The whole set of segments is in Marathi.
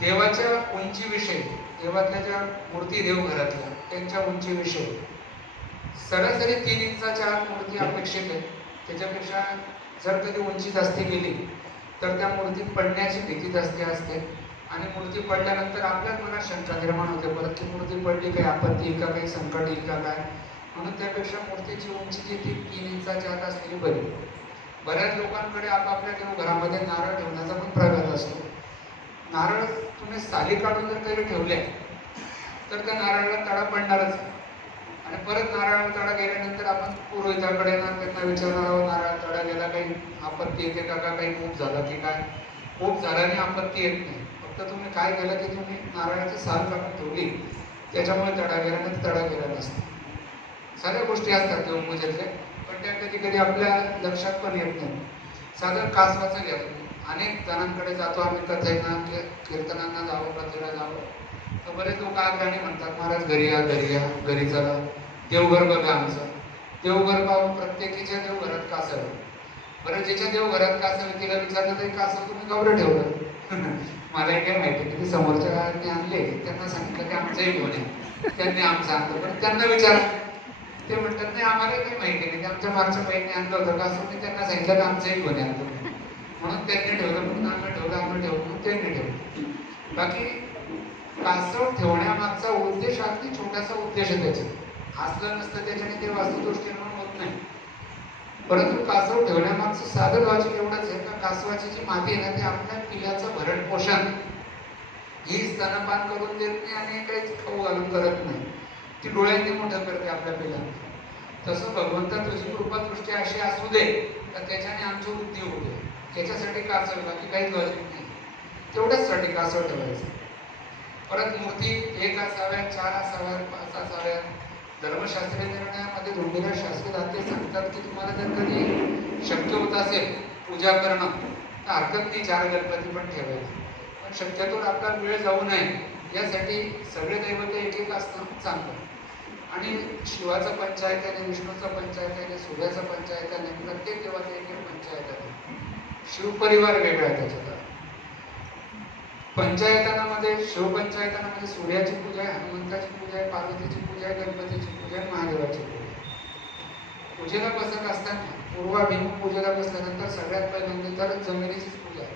देवाच्या उंचीविषयी, देवातल्या ज्या मूर्ती देवघरातल्या त्यांच्या उंचीविषयी सरासरी 3 इंचाच्या आत मूर्ती अपेक्षित आहे. त्याच्यापेक्षा जर कधी उंची जास्ती गेली तर त्या मूर्तीत पडण्याची भीती जास्ती असते आणि मूर्ती पडल्यानंतर आपल्याच मनात शंका निर्माण होते परत की मूर्ती पडली काही आपत्ती येईल का, काही संकट येईल का काय. म्हणून त्यापेक्षा मूर्तीची उंची जी ती 3 इंचाच्या आत असलेली बरी. बऱ्याच लोकांकडे आपापल्या देवघरामध्ये नारळ ठेवण्याचा पण प्रघात असतो. नारळ तुम्ही साली काढून जर काही ठेवले तर त्या नारळाला तडा पडणारच आणि परत नारळाला तडा गेल्यानंतर आपण पुरोहिताकडे ना त्यांना विचारणार आहोत नारळ तडा गेला काही आपत्ती येते का, काही खूप झाला की काय. खूप झाल्याने आपत्ती येत नाही. फक्त तुम्ही काय केलं की तुम्ही नारळाची साल काढून ठेवली त्याच्यामुळे तडा गेला नाही, तडा गेला नसतो. साऱ्या गोष्टी असतात देवपूजेतल्या पण त्या कधी कधी आपल्या लक्षात पण येत नाही. साधं कासवाचं घ्या तुम्ही. अनेक जणांकडे जातो आम्ही कथेना कीर्तनांना जावं, कथेला जावं तर बरेच लोक आग्रहाने म्हणतात महाराज घरी या, घरी या, घरी चला, देवघर बघा आमचं. देवघर पाहून प्रत्येकीच्या देवघरात कासव. बरं ज्याच्या देवघरात कासव तिला विचारलं तरी कासव तुम्ही गौरव ठेवलं. मला काय माहिती की समोरच्या गावाने आणले त्यांना सांगितलं की आमचंही घेऊन या. त्यांनी आमचं आणलं पण त्यांना विचार ते म्हणतात नाही आम्हाला काही माहिती नाही, आमच्या मागच्या बहिणी आणलं होतं कासव मी त्यांना सांगितलं की आमचंही घेऊन या म्हणून त्यांनी ठेवलं म्हणून आम्ही ठेवलं म्हणून त्यांनी ठेवलं. बाकी कासव ठेवण्यामागचा उद्देश अगदी छोटासा उद्देश आहे त्याचा. असलं नसतं त्याच्याने ते वास्तुदोष निर्माण होत नाही. परंतु कासव ठेवण्यामागचं साधं लॉजिक एवढंच आहे का कासवाची जी माती आहे ना ती आपल्या पिल्याचं भरण पोषण ही स्तनपान करून देत नाही आणि काहीच खाऊ घालून करत नाही. ती डोळ्यांनी मोठं करते आपल्या पिल्लांना. तसं भगवंता तुझी कृपादृष्टी अशी असू दे तर त्याच्याने आमची वृद्धी होऊ दे. त्याच्यासाठी कासव बाकी काहीच लॉजिक नाही. तेवढ्याचसाठी कासव ठेवायचं. परत मूर्ती 1 असाव्यात, 4 असाव्यात, 5 असाव्यात. धर्मशास्त्रीय निर्णयामध्ये धोंडीराज शास्त्री दाते सांगतात की तुम्हाला जर कधी शक्य होत असेल पूजा करणं तर हरकत नाही 4 गणपती पण ठेवायचे. पण शक्यतो आपला वेळ जाऊ नये यासाठी सगळे दैवते एक असणं चांगलं. आणि शिवाचं पंचायत आहे, विष्णूचं पंचायत आहे, सूर्याचं पंचायत आहे, प्रत्येक देवाचं एक पंचायत आहे. शिवपरिवार वेगळा आहे त्याच्यात. पंचायतनामध्ये शिवपंचायतनामध्ये सूर्याची पूजा आहे, हनुमंताची पूजा आहे, पार्वतीची पूजा आहे, गणपतीची पूजा आहे, महादेवाची पूजा आहे. पूजेला बसत असताना पूर्वाभिमुख पूजेला बसल्यानंतर सगळ्यात पहिल्यांदा तर जमिनीचीच पूजा आहे.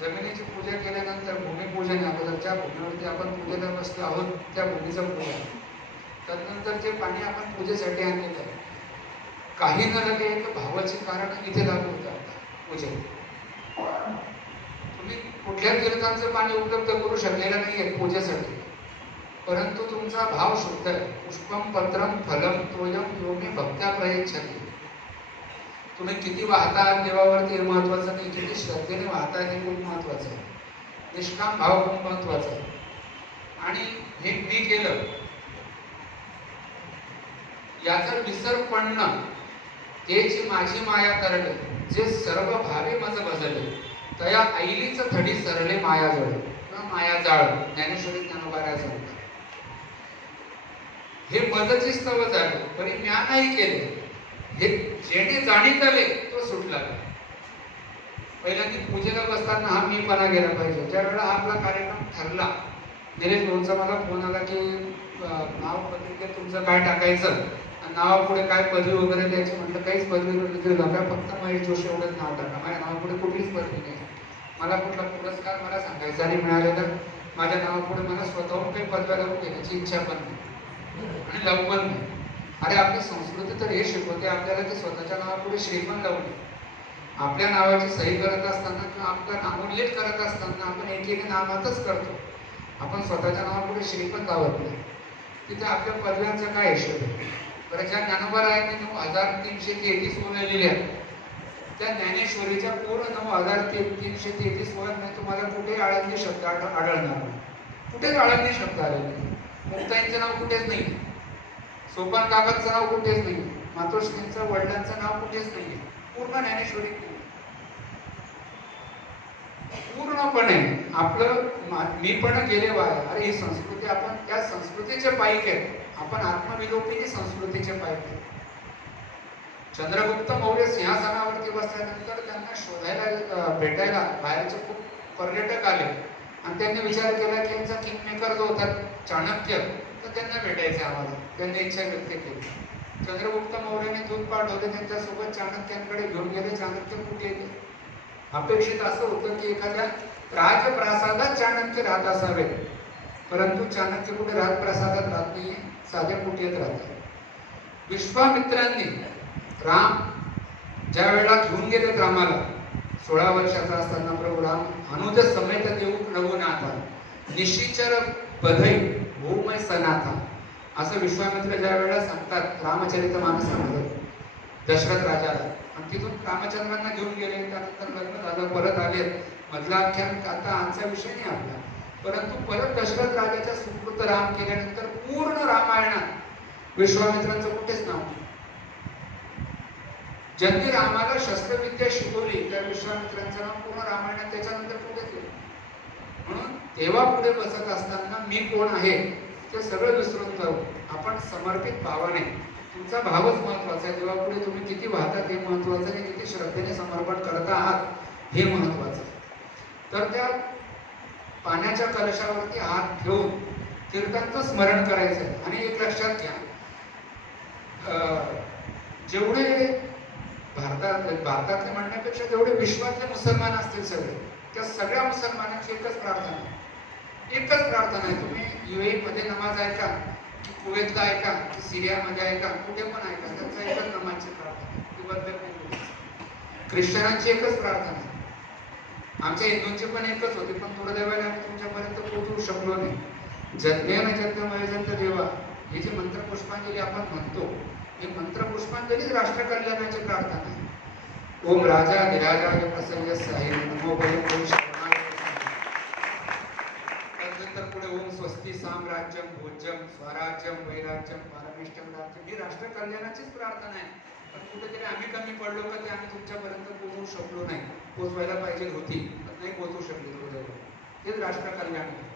जमिनीची पूजा केल्यानंतर भूमिपूजन अगोदर ज्या भूमीवरती आपण पूजेला बसलो आहोत त्या भूमीचं पूजा. त्यानंतर जे पाणी आपण पूजेसाठी आणलेलं आहे काही न लगे एक भावाची कारण इथे लागू होतात पूजेत. तुम्ही कुठल्या तीर्थांचं पाणी उपलब्ध करू शकलेलं नाहीये पूजेसाठी परंतु तुमचा भाव शुद्ध आहे. पुष्पम पत्रम फलम तोयम योगी भक्त्या प्रयच्छति. तुम्ही किती वाहता देवावरती हे महत्वाचं नाही, किती श्रद्धेने वाहता हे खूप महत्वाचं आहे. निष्काम भाव खूप महत्वाचा आहे. आणि हे मी केलं याचा विसर पडणं तेची माझी माया तरले जे सर्व भावे मज बसले तया ऐलीच थडी सरले माया जळ किंवा माया जाळ ज्ञानेश्वरी ज्ञानोबारायचं म्हणतात. हे मजची स्तव झाले तरी म्या नाही केले हे जेणे जाणीत आले तो सुटला. पहिल्यांदा पूजेला बसताना हा मीपणा गेला पाहिजे. ज्या वेळेला आपला कार्यक्रम ठरला निलेश भाऊंचा मला फोन आला की नाव पत्रिकेत तुमचं काय टाकायचं, नावापुढे काय पदवी वगैरे द्यायची. म्हटलं काहीच पदवी वगैरे नका, फक्त महेश जोशी एवढंच नाव टाका. माझ्या नावापुढे कुठलीच पदवी नाही. मला कुठला पुरस्कार मला सांगायचा नाही मिळालेला. माझ्या नावापुढे मला स्वतःहून काही पदव्या लावून घेण्याची इच्छा पण नाही आणि लावू पण नाही. अरे आपली संस्कृती तर हे शिकवते आपल्याला की स्वतःच्या नावापुढे श्री पण लावू नये. आपल्या नावाची सही करत असताना किंवा आपला नामोल्लेख करत असताना आपण एकेकी नामातच करतो. आपण स्वतःच्या नावापुढे श्री पण लावत नाही. तिथे आपल्या पदव्यांचा काय हिशोब आहे. बरं ज्या ज्ञानोबारायांनी 9333 ओव्या लिहिल्या त्या ज्ञानेश्वरीच्या पूर्ण 9333 ओव्यांमध्ये तुम्हाला कुठे आळंदी शब्द आढळणार नाही. कुठेच आळंदी शब्द आलेले नाही. मुक्ताईंचं नाव कुठेच नाही, सोपान काकांचं नाव कुठेच नाही, मातोश्रींचं वडिलांचं नाव कुठेच नाही. पूर्ण ज्ञानेश्वरी पूर्णपणे आपलं मी पण गेले वाया. अरे ही संस्कृती आपण त्या संस्कृतीचे पाईक आहेत. आपण आत्मविलोपिनी संस्कृतीचे पाईक आहेत. चंद्रगुप्त मौर्य सिंहासनावरती बसल्यानंतर त्यांना शोधायला भेटायला बाहेरचे खूप पर्यटक आले आणि त्यांनी विचार केला की यांचा किंगमेकर जो होता चाणक्य, तर त्यांना भेटायचं आम्हाला. त्यांनी इच्छा व्यक्त केली. चंद्रगुप्त मौर्याने दूत पाठवले, त्यांच्यासोबत चाणक्यांकडे घेऊन गेले. चाणक्य कुठे गेले? अपेक्षित असं होतं की एखाद्या राजप्रासादात चाणक्य राहत असावे, परंतु चाणक्य कुठे राजप्रासादात राहत नाहीये, साध्या कुटीत राहतात. विश्वामित्रांनी राम ज्या वेळेला घेऊन गेलेत रामाला, 16 वर्षाचा असताना प्रभू राम अनुज समेत देऊ रघुनाथा निशिचर बधई भूमय सनाथा, असं विश्वामित्र ज्या वेळेला सांगतात रामचरितमानसामध्ये दशरथ राजाला, आणि तिथून रामचंद्रांना घेऊन गेले. त्यानंतर लग्न झालं, परत आले. मधला आख्यान आता आमचा विषय नाही आपला, परंतु परत दशरथ राजाच्या सुकृत राम केल्यानंतर पूर्ण रामायणात विश्वामित्रांचं कुठेच नाव नाही. ज्यांनी रामाला शस्त्रविद्या शिकवली त्या विश्वामित्रांचं नाव पूर्ण रामायणात त्याच्यानंतर कुठेच नाही. म्हणून देवा पुढे बसत असताना मी कोण आहे ते सगळं विसरून जाऊ. आपण समर्पित भावाने, तुमचा भावच महत्वाचा आहे. देवापुढे तुम्ही किती वाहतात हे महत्वाचं नाही, किती श्रद्धेने समर्पण करत आहात हे महत्वाचं. तर त्या पाण्याच्या कलशावरती हात ठेवून कीर्तनचं स्मरण करायचं. आणि एक लक्षात घ्या, जेवढे भारतातले म्हणण्यापेक्षा जेवढे विश्वातले मुसलमान असतील सगळे, त्या सगळ्या मुसलमानांची एकच प्रार्थना आहे. तुम्ही UAE मध्ये नमाज ऐका, की कुवेतला ऐका, की सिरियामध्ये ऐका, कुठे पण ऐका, त्यांचा एकच नमाजची प्रार्थना, ती बदलत नाही. ख्रिश्चनांची एकच प्रार्थना आहे. आमच्या हिंदूंची पण एकच होती, पण दुर्दैवाने आम्ही तुमच्यापर्यंत पोहोचू शकलो नाही. जज्ञेन जज्ञमयजंत देवा, ही जी मंत्र पुष्पांजली आपण म्हणतो, ही मंत्र पुष्पांजली राष्ट्र कल्याणाची प्रार्थना आहे. ओम राजा निराजाय प्रसन्नस्याय नमो भगवते शरणाय. त्यानंतर पुढे ओम स्वस्ती साम्राज्यम भोज्यम स्वराज्यम वैराज्यम पारमेष्टम राज्यम, ही राष्ट्र कल्याणाचीच प्रार्थना आहे. पण कुठेतरी आम्ही कमी पडलो का ते आम्ही तुमच्यापर्यंत पोहोचू शकलो नाही. पोहोचवायला पाहिजे होती, पण नाही पोहोचू शकले. हेच राष्ट्र कल्याण आहे.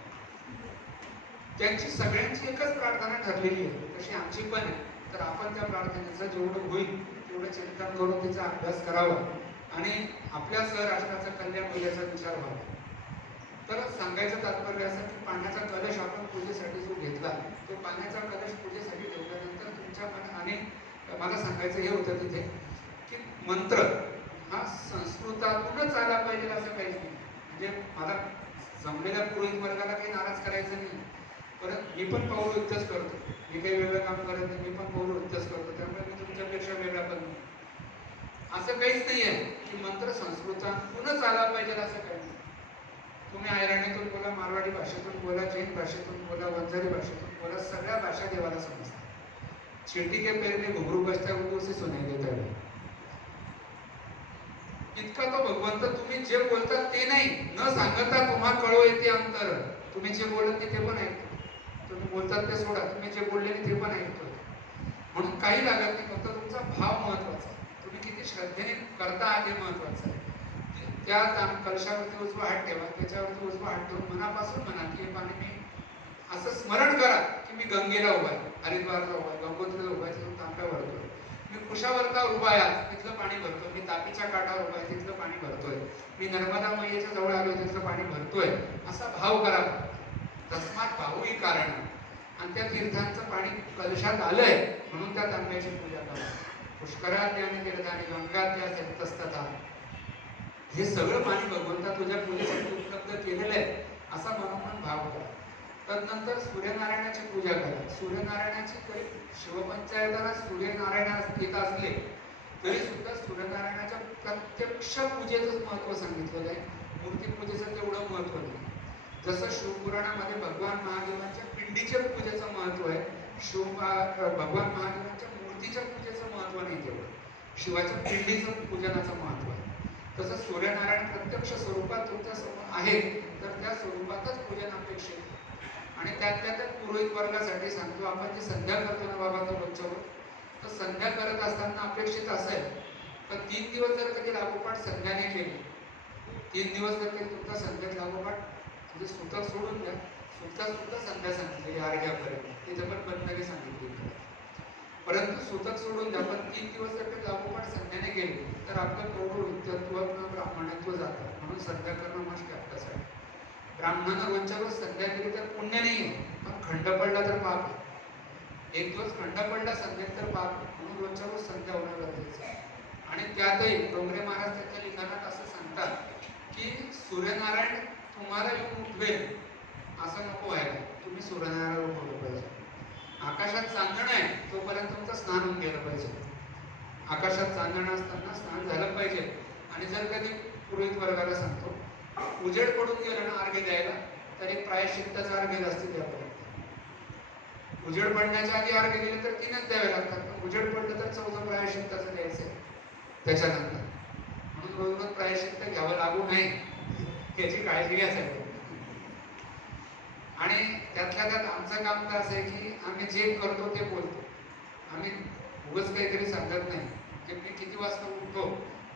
त्यांची सगळ्यांची एकच प्रार्थना ठरलेली आहे, तशी आमची पण आहे. तर आपण त्या प्रार्थनेचं जेवढं होईल तेवढं चिंतन करून तिचा अभ्यास करावा आणि आपल्या राष्ट्राचं कल्याण होईल याचा विचार व्हावा. तर सांगायचं तात्पर्य असं की पाण्याचा कलश आपण पूजेसाठी जो घेतला, तो पाण्याचा कलश पूजेसाठी ठेवल्यानंतर तुमच्या आणि मला सांगायचं हे होतं तिथे की मंत्र हा संस्कृतातूनच आला पाहिजे असं काहीच नाही. म्हणजे मला जमलेल्या पुरोहित वर्गाला काही नाराज करायचं नाही, परत मी पण पौरोहित्यच करतो, मी काही वेगळं काम करत नाही, मी पण पौरोहित्यच करतो, त्यामुळे मी तुमच्यापेक्षा वेगळा पण नाही. असं काहीच नाही आहे की मंत्र संस्कृतातूनच आला पाहिजे असं काही नाही. तुम्ही ऐराणीतून बोला, मारवाडी भाषेतून बोला, जैन भाषेतून बोला, वंजारी भाषेतून बोला, सगळ्या भाषा देवाला समजतात. चींटी के पैर में घुंघरू बजता है उसे सुनाई देता है. इतका तो भगवंत तुम्ही जे बोलतात ते नाही, न सांगता तुम्हा कळो येते अंतर. तुम्ही जे बोलत नाही ते पण ऐकतो, तुम्ही बोलतात ते सोडा, तुम्ही जे बोलले नाही ते पण ऐकतो. म्हणून काही लागत नाही, फक्त तुमचा भाव महत्वाचा आहे. तुम्ही किती श्रद्धेने करता हे महत्वाचं आहे. त्या कलशावरती उजवा हात ठेवा, त्याच्यावरती उजवा हात ठेवून मनापासून म्हणा की हे पाणी मी असं स्मरण करा की मी गंगेला उभा आहे, हरिद्वारला उभा आहे, गंगोत्रीला उभा आहे, तिथून तांब्या भरतोय. मी कुशावर्तावर उभा आहे, तिथलं पाणी भरतोय. मी तापीच्या काठावर उभा आहे, तिथलं पाणी भरतोय. मी नर्मदा मैयेच्या जवळ आलोय, तिथलं पाणी भरतोय. असा भाव करा. तस्मात भावही कारण, आणि त्या तीर्थांचं पाणी कलशात आलंय म्हणून त्या तांब्याची पूजा करा. पुष्करात ज्ञानी तीर्थाने गंगा त्या सतस्तथा, हे सगळं पाणी भगवंता तुझ्या पूजेसाठी उपलब्ध केलेलं आहे असा मनोमन भाव करा. तदनंतर सूर्यनारायणाची पूजा करा. सूर्यनारायणाची तरी शिवपंचायताला सूर्यनारायण येत असले तरी सुद्धा सूर्यनारायणाच्या प्रत्यक्ष पूजेचं महत्व सांगितलेलं आहे. मूर्ती पूजेचं तेवढं महत्व नाही. जसं शिवपुराणामध्ये भगवान महादेवांच्या पिंडीच्या पूजेचं महत्व आहे, भगवान महादेवांच्या मूर्तीच्या पूजेचं महत्व नाही तेवढं. शिवाच्या पिंडीचं पूजनाचं महत्व आहे. तसं सूर्यनारायण प्रत्यक्ष स्वरूपात तुमच्या समोर आहे, तर त्या स्वरूपातच पूजन अपेक्षित. आणि त्यातल्या त्यात पुरोहित वर्गासाठी सांगतो, आपण जी संध्या करतो ना बाबा तो रोजच्यावर, तर संध्या करत असताना अपेक्षित असं आहे तर 3 दिवस जर कधी लागोपाठ संध्याने केली, 3 दिवस जर कधी तुमचा संध्यात लागोपाठ, म्हणजे सुतक सोडून द्या, सुद्धा संध्या सांगितली अर्घ्यापर्यंत, तिथे पण बंधने सांगितली, परंतु सुतक सोडून द्या. पण 3 दिवस जर कधी लागोपाठ संध्याने गेली तर आपलं पौरोहित्यत्व किंवा ब्राह्मणत्व जातं. म्हणून संध्या करणं मस्त आहे आपल्यासाठी. ब्राह्मणानं रोजच्या रोज संध्या केली तर पुण्य नाही आहे, पण खंड पडला तर पाप आहे. एक दिवस खंड पडला संध्येत तर पाप आहे. म्हणून रोजच्या रोज संध्या होणं गरजेचं आहे. आणि त्यातही डोंगरे महाराज त्यांच्या लिखाणात असं सांगतात की सूर्यनारायण तुम्हाला येऊन उठवेल असं नको व्हायला, तुम्ही सूर्यनारायण उठवलं पाहिजे. आकाशात चांदणं आहे तोपर्यंत तुमचं स्नान होऊन गेलं पाहिजे. आकाशात चांदणं असताना स्नान झालं पाहिजे. आणि जर कधी पुरोहित वर्गाला सांगतो उजेड पडून गेलं ना अर्घ्य द्यायला, तर एक प्रायश्चित्ताचा अर्घ्य असते त्यापर्यंत. उजेड पडण्याच्या आधी अर्घ्य दिले तर 3च द्यावे लागतात, पण उजेड पडलं तर 4थं प्रायश्चित्ताचं द्यायचं आहे त्याच्यानंतर. म्हणून रोज रोज प्रायश्चित्त घ्यावं लागू नये याची काळजी घ्यायची. आणि त्यातल्या त्यात आमचं काम तर असं आहे की आम्ही जे करतो ते बोलतो. आम्ही उगाच काहीतरी सांगत नाही. जे मी किती वाजता उठतो,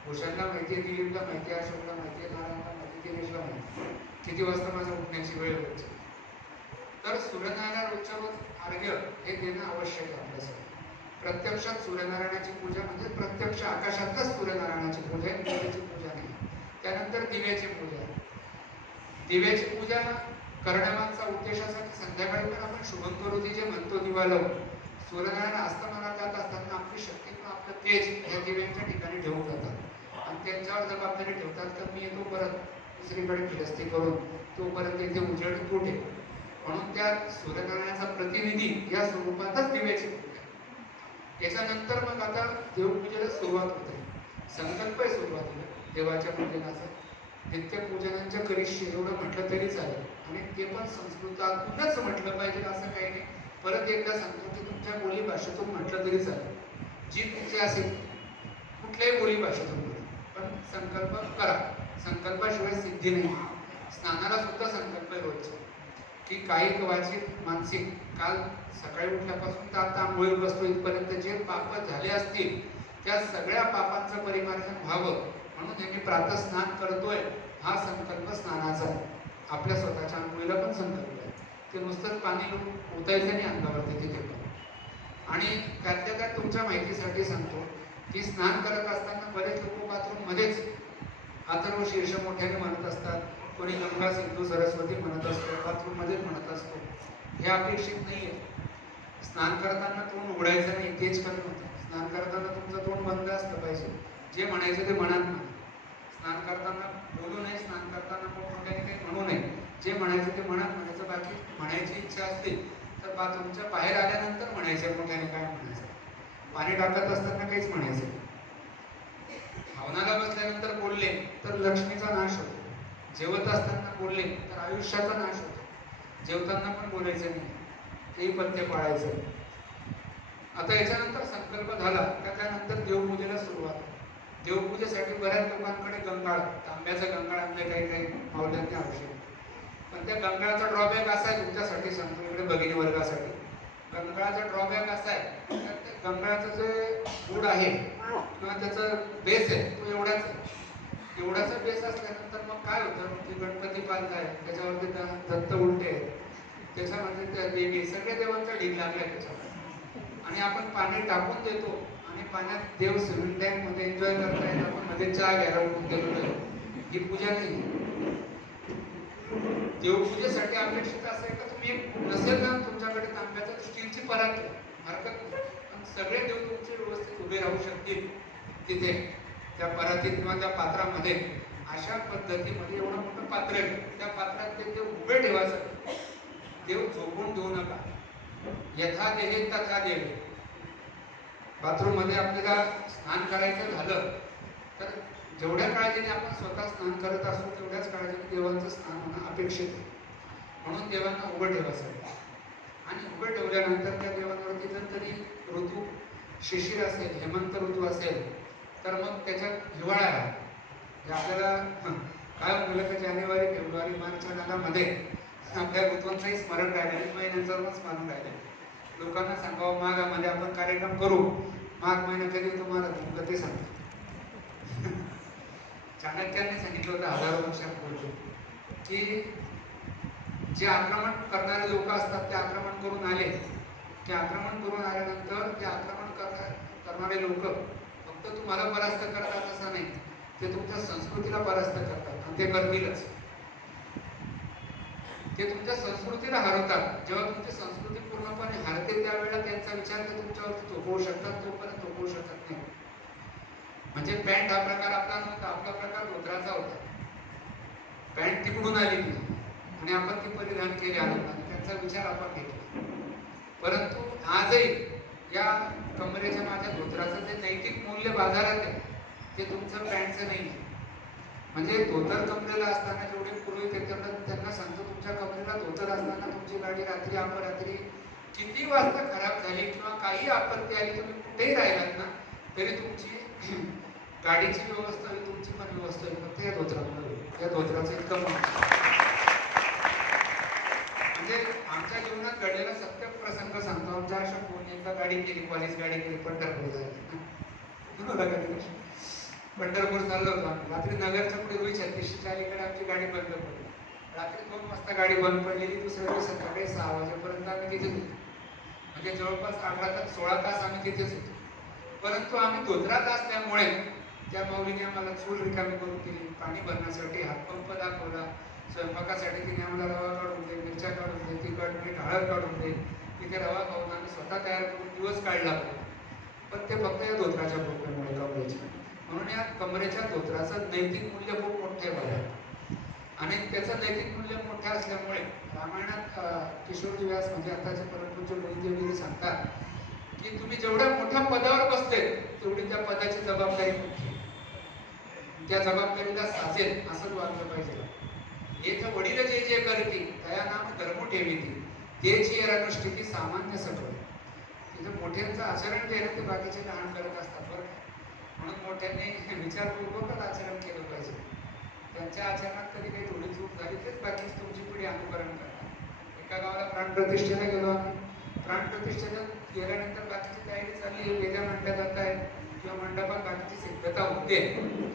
भूषणला माहिती आहे, दिलीपला माहिती आहे, अशोकला माहिती आहे, नारायणला माहिती आहे, दिनेशला माहिती आहे किती वाजता माझं उठण्याची वेळ होती. तर सूर्यनारायण रोजच्या रोज अर्घ्य हे देणं आवश्यक आहे आपल्यासाठी. प्रत्यक्षात सूर्यनारायणाची पूजा म्हणजे प्रत्यक्ष आकाशातच सूर्यनारायणाची पूजा आहे, दिव्याची पूजा नाही. त्यानंतर दिव्याची पूजा आहे. दिव्याची पूजा करण्यामागचा उद्देश असा की संध्याकाळी पण आपण शुभंकरोती जे म्हणतो दिवा लावून, सूर्यनारायण अस्तमनात जात असताना आपली शक्ती किंवा आपलं तेज या दिव्यांच्या ठिकाणी ठेवून जातात आणि त्यांच्यावर जबाबदारी ठेवतात तर मी येतो परत दुसरीकडे फिरस्ती करून, तोपर्यंत इथे उजेड कुठे. म्हणून त्या सूर्यनारायणाचा प्रतिनिधी या स्वरूपातच दिव्याची पूजा. याच्यानंतर मग आता देवपूजेला सुरुवात होते. संकल्प आहे सुरुवातीला देवाच्या पूजनाचा. नित्यपूजनांच्या करिष्ये एवढं म्हटलं तरी चालेल आणि ते पण संस्कृतातूनच म्हटलं पाहिजे असं काही नाही. परत एकदा सांगतो की तुमच्या बोली भाषेतून म्हटलं तरी चालेल, जी तुमची असेल कुठल्याही बोली भाषेतून बोला, पण संकल्प करा. संकल्पाशिवाय सिद्धी नाही. स्नानाला सुद्धा संकल्प आहे रोजचा की काही कवाचित मानसिक काल सकाळी उठल्यापासून तर आता आंघोळीत बसतो इथपर्यंत जे पाप झाले असतील त्या सगळ्या पापांचं परिमार्जन व्हावं म्हणून मी प्रातः स्नान करतोय हा संकल्प स्नानाचा आहे. आपल्या स्वतःच्या आंघोळीला पण संकल्प आहे. ते नुसतंच पाणी ओतायचं नाही अंगावरती तिथे पण. आणि त्यातल्या त्यात तुमच्या माहितीसाठी सांगतो की स्नान करत असताना बरेच लोक बाथरूम मध्येच अथर्व शीर्ष मोठ्याने म्हणत असतात, कोणी गंगा सिंधू सरस्वती म्हणत असतो, बाथरूम मध्येच म्हणत असतो. हे अपेक्षित नाहीये. स्नान करताना तोंड उघडायचं नाही, तेच कमी होतं. स्नान करताना तुमचं तोंड बंद असलं पाहिजे. जे म्हणायचं ते मनात म्हणा. स्नान करताना बोलू नये, स्नान करताना मोठमोठ्याने काही म्हणू नये. जे म्हणायचं ते मनात म्हणायचं. बाकी म्हणायची इच्छा असते तर बाथरूमच्या बाहेर आल्यानंतर म्हणायचं मोठ्याने काय म्हणायचं. पाणी टाकत असताना काहीच म्हणायचं. हवनाला बसल्यानंतर बोलले तर लक्ष्मीचा नाश होतो. जेवत असताना बोलले तर आयुष्याचा नाश होतो. जेवताना पण बोलायचं नाही, तेही पथ्य पाळायचं. आता याच्यानंतर संकल्प झाला त्यानंतर देवपूजेला सुरुवात. देवपूजेसाठी बऱ्याच लोकांकडे गंगाळ, तांब्याचं गंगाळ आणले काही काही मावल्यांनी आवश्यक. पण त्या गंगाळाचा ड्रॉबॅक असा आहे, तुमच्यासाठी सांगतो इकडे भगिनी वर्गासाठी. गंगाळाचा ड्रॉबॅक असा आहे, गंगाळाचं जे गुड आहे किंवा त्याचा बेस आहे तो एवढाच आहे. एवढाचा बेस असल्यानंतर मग काय होतं की गणपती पालखा आहे, त्याच्यावरती दत्त उलटे आहे, त्याच्यामध्ये त्या देवी सगळ्या देवांचा ढीग लागलाय त्याच्यामध्ये. आणि आपण पाणी टाकून देतो आणि पाण्यात देव स्विमिंग टँक मध्ये एन्जॉय करतायत, आपण मध्ये चहा घ्यायला उठून गेलो. ही पूजा नाही. देवपूजेसाठी अपेक्षित असं आहे का तुम्ही नसेल ना तुमच्याकडे तांब्याचं स्टीलची परात हरकत नाही, पण सगळे देव तुमचे व्यवस्थित उभे राहू शकतील तिथे त्या परातीत किंवा त्या पात्रामध्ये. अशा पद्धतीमध्ये एवढं मोठं पात्र आहे, त्या पात्रात ते देव उभे ठेवायचं. देव झोपून देऊ नका. यथा देहे तथा देवे. बाथरूम मध्ये आपल्याला स्नान करायचं झालं तर जेवढ्या काळजीने आपण स्वतः स्नान करत असतो तेवढ्याच काळजीने देवांचं स्नान होणं अपेक्षित आहे. म्हणून देवांना उभं ठेवायचं. आणि उभं ठेवल्यानंतर त्या देवांवरती जर तरी ऋतू शिशिर असेल, हेमंत ऋतू असेल तर मग त्याच्यात हिवाळा आहे. आपल्याला काय मुलं का जानेवारी फेब्रुवारी मार्चच्या काळामध्ये आपल्या ऋतूंचंही स्मरण राहिलं, महिन्यांचं स्मरण राहिलं. लोकांना सांगावं माघामध्ये आपण कार्यक्रम करू, माघ महिना कधी तुम्हाला तुमचं ते सांगतो. चाणक्यांनी सांगितलं होतं हजारो वर्षांपूर्वी की जे आक्रमण करणारे लोक असतात ते आक्रमण करून आले की आक्रमण करून आल्यानंतर ते आक्रमण करणारे लोक फक्त तुम्हाला परास्त करतात असं नाही, ते तुमच्या संस्कृतीला परास्त करतात आणि ते करतीलच. ते तुमच्या संस्कृतीला हरवतात. जेव्हा तुमची संस्कृती पूर्णपणे हरते त्यावेळेला त्यांचा विचार ते तुमच्यावरती थोपवू शकतात, तोपर्यंत थोपवू शकत नाही. म्हणजे पॅन्ट हा प्रकार आपला नव्हता, आपला प्रकार धोत्राचा होता. पॅन्ट तिकडून आली ती आणि आपण ती परिधान केली आनंदाने, त्यांचा विचार आपण घेतला. परंतु आजही या कमरेच्या माझ्या धोत्राचं जे नैतिक मूल्य बाजारात आहे ते तुमचं पॅन्टचं नाही. म्हणजे धोतर कमरेला असताना जेवढे पूर्वी ते त्यांना सांगतो, तुमच्या कमरेला धोतर असताना तुमची गाडी रात्री अपरात्री किती वाजता खराब झाली किंवा काही आपत्ती आली, तुम्ही कुठेही राहिलात ना तरी तुमची गाडीची व्यवस्था होईल, तुमची पण व्यवस्था होईल फक्त या धोत्रामुळे. या धोत्राचं इतकं म्हणजे आमच्या जीवनात घडलेला सत्य प्रसंग सांगतो. आमच्या अशा कोणी एकदा गाडी केली, कॉलेज गाडी केली, पंढरपूर झाली. पंढरपूर चाललो होतो आम्ही. रात्री नगरच्या पुढे रोहित 36च्या अलीकडे आमची गाडी बंद पडली. रात्री 2 वाजता गाडी बंद पडलेली. दुसऱ्या दिवशी सकाळी 6 वाजेपर्यंत आम्ही तिथेच होतो. म्हणजे जवळपास 18 तास 16 तास आम्ही तिथेच होतो. परंतु आम्ही धोत्रात असल्यामुळे त्या माऊलीने आम्हाला चूल रिकामी करून दिली, पाणी भरण्यासाठी हातपंप दाखवला, स्वयंपाकासाठी तिने आम्हाला रवा काढून दे, मिरच्या काढून दे, तिखट मीठ हळद काढून दे. तिथे रवा खाऊन आम्ही स्वतः तयार करून दिवस काढला. पण ते फक्त या धोत्राच्या कृपेमुळे कमरेच्या. म्हणून या कमरेच्या धोत्राचं नैतिक मूल्य खूप मोठे बघा. आणि त्याचं नैतिक मूल्य मोठं असल्यामुळे रामायणात किशोरजी व्यास म्हणजे आताचे परमपूज्य मोहितेगिरी सांगतात की तुम्ही जेवढ्या मोठ्या पदावर बसले तेवढी त्या पदाची जबाबदारी मोठी. त्या जबाबदारीला साजेल असं वागलं पाहिजे. येथ वडील जे जे करती त्या नाम धर्म ठेवीती तेची अनुष्ठिती सामान्य सकळ. तिथं मोठ्यांचं आचरण जे आहे ते बाकीचे लहान करत असतात बरं. म्हणून मोठ्यांनी विचारपूर्वकच आचरण केलं पाहिजे. त्यांच्या आचरणात कधी काही थोडी चूक झाली तेच बाकीच तुमची पिढी अनुकरण करतात. एका गावाला प्राणप्रतिष्ठेला गेलो आम्ही. प्राणप्रतिष्ठेला गेल्यानंतर बाकीची तयारी चालली, वेद्या मांडल्या जात आहेत किंवा मंडपात बाकीची सिद्धता होते.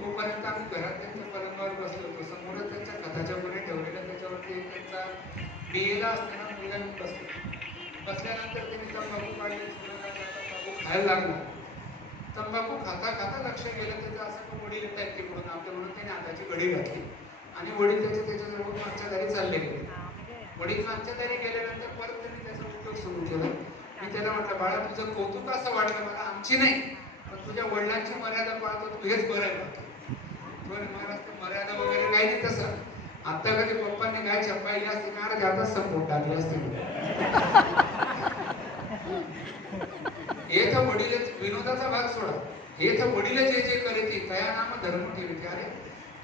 तोपर्यंत आम्ही घरात त्यांच्या पलंगावर बसलो होतो. समोरच त्यांच्या खताच्या पुढे ठेवलेलं त्याच्यावरती त्यांचा बियेला असताना मुलगा बसलो. बसल्यानंतर त्यांनी तंबाखू काढले, तंबाखू खायला लागला. तंबाखू खाता खाता लक्ष गेलं त्याचं असं वडील येत आहेत तिकडून आपल्या, म्हणून त्याने हाताची घडी घातली आणि वडील त्याच्याजवळ मागच्या दारी चालले गेले. वडील मागच्या दारी गेल्यानंतर परत त्यांनी त्याचा उपयोग सुरू केला. मी त्याला म्हटलं, बाळा तुझं कौतुक असं वाटलं मला, आमची नाही पण तुझ्या वडिलांची मर्यादा पाळतो तू, हेच बरं आहे. महाराज ते मर्यादा वगैरे काही नाही तसं. आता कधी पप्पांनी गाय छपाईली असते ना त्यातच संपून टाकली असते. हे तर वडील, विनोदाचा भाग सोडा, हे तर वडील जे जे करते तया नाम धर्म ठेवते. अरे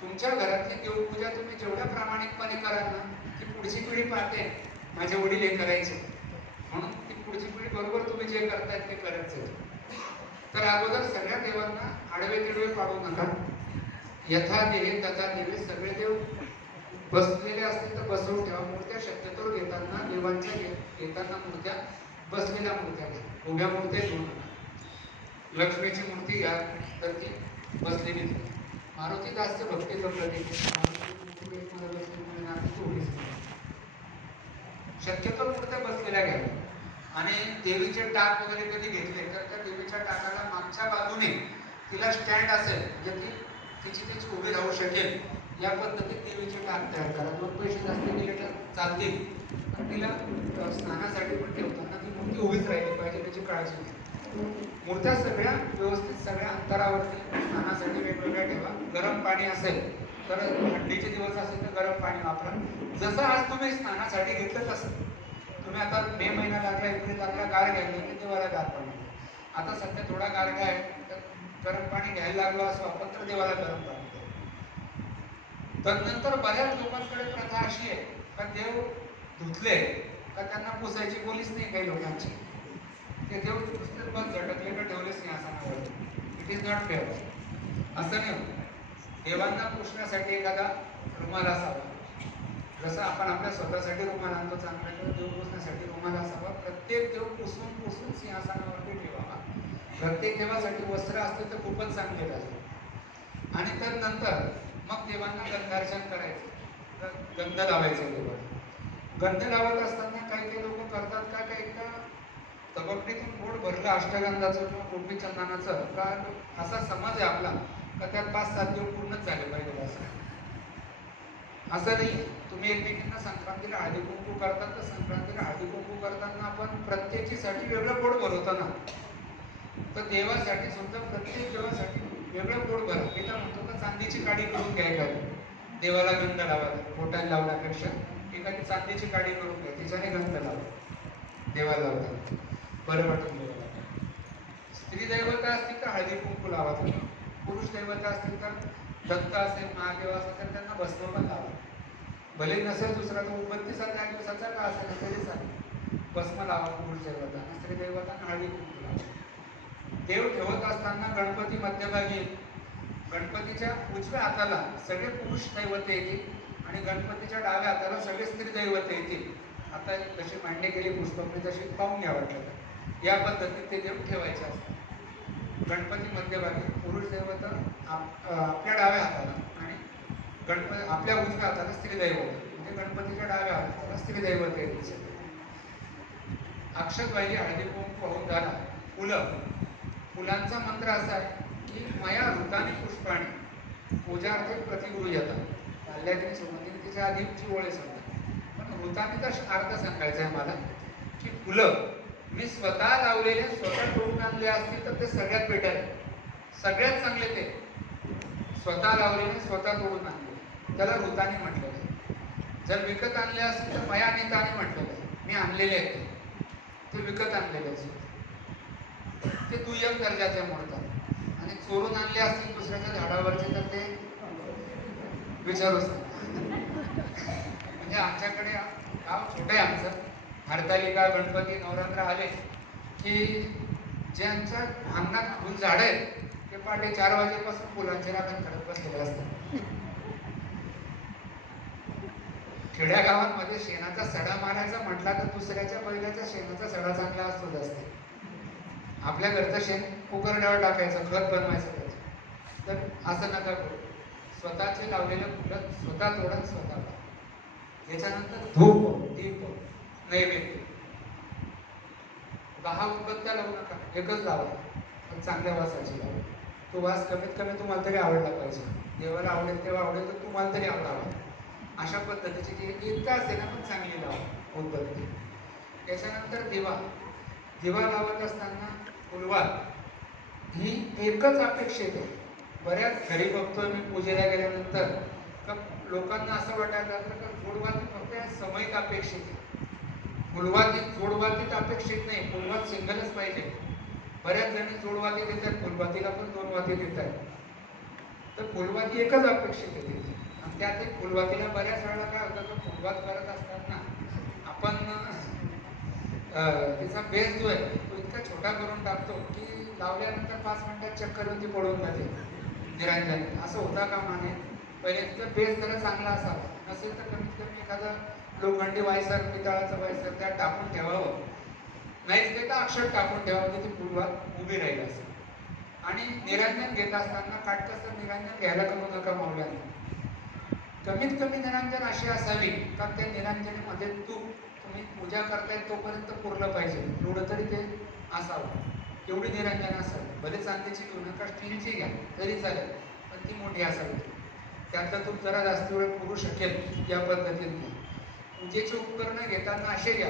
तुमच्या घरातली देवपूजा तुम्ही जेवढ्या प्रामाणिकपणे कराल ना ती पुढची पिढी पाहते माझे वडील हे करायचे, म्हणून ती पुढची पिढी बरोबर तुम्ही जे करतायत ते करायचं. तर अगोदर सगळ्या देवांना आडवे तिडवे पाडू नका. यथा देहे तथा देवे, सगळे देव बसलेले असतील तर बसवून ठेवा. मूर्त्या शक्यतो घेताना देवांच्या घेताना मूर्त्या बसलेल्या मूर्त्या घ्या, उभ्या मूर्त्या घेऊ नका. लक्ष्मीची मूर्ती घ्या तर ती बसलेली. मारुती दासचं भक्तीचं प्रतीक शक्यतो मूर्त्या बसलेल्या घ्या. आणि देवीचे टाक वगैरे कधी घेतले तर त्या देवीच्या टाकाला मागच्या बाजूने तिला स्टँड असेल म्हणजे ती तिची उभी राहू शकेल या पद्धतीत देवीचे टाक तयार करा. 2 पैसे जास्त गेले तर चालतील, पण तिला स्नानासाठी पण ठेवताना ती मूर्ती उभीच राहिली पाहिजे त्याची काळजी घ्या. मूर्त्या सगळ्या व्यवस्थित सगळ्या अंतरावरती स्नानासाठी वेगवेगळ्या ठेवा. गरम पाणी असेल तर थंडीचे दिवस असेल तर गरम पाणी वापरा. जसं आज तुम्ही स्नानासाठी घेतलं तसं. तुम्ही आता मे महिना लागला, एप्रिल लागला, गार घ्यायला की देवाला गार पाणी. आता सध्या थोडा गारठा आहे तर गरम पाणी घ्यायला लागलो असं आपण तर देवाला गरम पाणी. तदनंतर बऱ्याच लोकांकडे प्रथा अशी आहे का देव धुतले का त्यांना पुसायची बोलीच नाही काही लोकांची. ते देव नुसते बस झटकले का ठेवलेच नाही आसनावर. It is not fair. असं नाही होत. देवांना पुसण्यासाठी एखादा रुमाल असावा. जसं आपण आपल्या स्वतःसाठी रुमाल आणतो चांगला, देव पुसण्यासाठी रुमाल असावा. प्रत्येक देव पुसून पुसून सिंहासनावरती ठेवावा. प्रत्येक देवासाठी वस्त्र असते तर खूपच चांगले राहते. आणि त्यानंतर मग देवांना गंधार्चन करायचं, गंध लावायचं देवाला. गंध लावत असताना काही काही लोक करतात का काही का तबकडीतून बोट भरलं अष्टगंधाचं किंवा कोटमी चंदनाचं का असा समज आहे आपला का त्यात 5-7 देव पूर्णच झाले पाहिजे असं. असं नाही. तुम्ही एकमेकांना संक्रांतीला हळदी कुंकू करतात, तर संक्रांतीला हळदी कुंकू करताना आपण प्रत्येकीसाठी वेगळं पोट भरवतो ना, तर देवासाठी सुद्धा प्रत्येक देवासाठी वेगळं पोट भरा. मी तर म्हणतो का चांदीची काडी करून घ्या एखादी, देवाला गंध लावायला पोटाला लावण्यापेक्षा एखादी चांदीची काडी करून घ्या, तिच्याने गंध लावा देवाला लावतात, बरं वाटून देवाला. स्त्री दैवता असतील तर हळदी कुंकू लावा तुम्ही, पुरुष दैवता असतील तर दत्त असेल, महादेव असेल तर त्यांना भस्म पण लावा. भले नसेल दुसरा तर उबत्तीचा त्या दिवसाचा का असेल तरी चालेल, भस्म लावा पुरुष दैवतांना, स्त्री दैवतांना हळदी कुंकू लावा. देव ठेवत असताना गणपती मध्यभागी, गणपतीच्या उजव्या हाताला सगळे पुरुष दैवते येतील आणि गणपतीच्या डाव्या हाताला सगळे स्त्री दैवते येतील. आता जशी मांडणी केली पुष्पकने तशी पाहून घ्या वाटलं तर, या पद्धतीत ते देव ठेवायचे असतात. गणपती मध्यभागी, पुरुष दैवत आपल्या डाव्या हाताला आणि गणपती आपल्या उजव्या हाताला स्त्री दैवत, म्हणजे गणपतीच्या डाव्या हाताला स्त्री दैवत येतील. अक्षत वाहिली, हळदी कुंकू होऊन झाला. फुलांचा मंत्र असा आहे की मया ऋताने पुष्पाणी पूजार्थे प्रतिगुरु येतात. काल्याने सुरुवातीने तिच्या आधीची ओळ सांगतात, पण ऋताने तर अर्थ सांगायचा आहे मला की फुलं मी स्वतः लावलेले, स्वतः तोडून आणले असतील तर ते सगळ्यात बेटर आहे, सगळ्यात चांगले ते स्वतः लावलेले, स्वतः तोडून आणले, त्याला ऋताने म्हटलेलं आहे. जर विकत आणले असतील तर मया नीताने म्हटलेलं आहे, मी आणलेले आहेत ते विकत आणलेले असतील ते दुय्यम दर्जाचे म्हणतात. आणि चोरून आणले असतील दुसऱ्याच्या झाडावरचे तर ते विचारूच. म्हणजे आमच्याकडे गाव छोटं आहे आमचं, हरतालिका गणपती नवरात्र आले की ज्यांच्या अंगणात फुल झाड आहेत ते पहाटे 4 वाजेपासून फुलांचे राखण करत बसलेले असतात. खेड्या गावांमध्ये शेणाचा सडा मारायचा म्हटला तर दुसऱ्याच्या बैलाच्या शेणाचा सडा चांगला असतो जास्त. आपल्या घरचं शेण उकरड्यावर टाकायचं, खत बनवायचं त्याचं. तर असं नका करू, स्वतःचे लावलेलं फुलं स्वतः तोडा, स्वतः लावा. याच्यानंतर धूप, दीप, नैवेद्य. 10 उदबत्त्या लावू नका, एकच लावा, पण चांगल्या वासाची लावा. तो वास कमीत कमी तुम्हाला तरी आवडला पाहिजे. देवाला आवडेल तेव्हा आवडेल तर तुम्हाला तरी आवडावा, अशा पद्धतीची ती एकदा असेल ना पण चांगली लावा उदबत्ती. त्याच्यानंतर दिवा. दिवा लावत असताना फुलवात ही एकच अपेक्षित आहे. बऱ्याच घरी बघतोय मी पूजेला गेल्यानंतर का लोकांना असं वाटायला लागलं का जोडवाती फक्त या समयिक अपेक्षित आहे. फुलवाती जोडवातीत अपेक्षित नाही, फुलवात सिंगलच पाहिजे. बऱ्याच जणी जोडवाती देतात, फुलवातीला पण 2 वाती देतात, तर फुलवाती एकच अपेक्षित आहे. आणि त्यात एक फुलवातीला बऱ्याच वेळेला काय होतं की फुलवात करत असताना आपण तिचा बेस जो आहे तो इतका छोटा करून टाकतो की लावल्यानंतर 5 मिनिटात चक्कर ती पडून जाते निरंजन. असं होता कामा नये. पहिले तिचा बेस जरा चांगला असावा, नसेल तर कमीत कमी एखादा लोखंडी वायसर, पितळाचं वायसर त्यात टाकून ठेवावं, नाहीच ते तर अक्षर टाकून ठेवावं की ती फुलवात उभी राहील असं. आणि निरंजन घेत असताना काटकसर निरंजन घ्यायला करू नका मावल्याने. कमीत कमी निरंजन अशी असावी का त्या निरंजनामध्ये तुम्ही पूजा करताय तोपर्यंत पुरलं पाहिजे, एवढं तरी ते असावं. एवढी निरंजन असावी. भले चांदीची घेऊ नका, स्टीलची घ्या तरी चालेल, पण ती मोठी असावी. त्यातलं तूप जरा जास्त वेळ पुरू शकेल या पद्धतीने. पूजेची उपकरणं घेताना असे घ्या,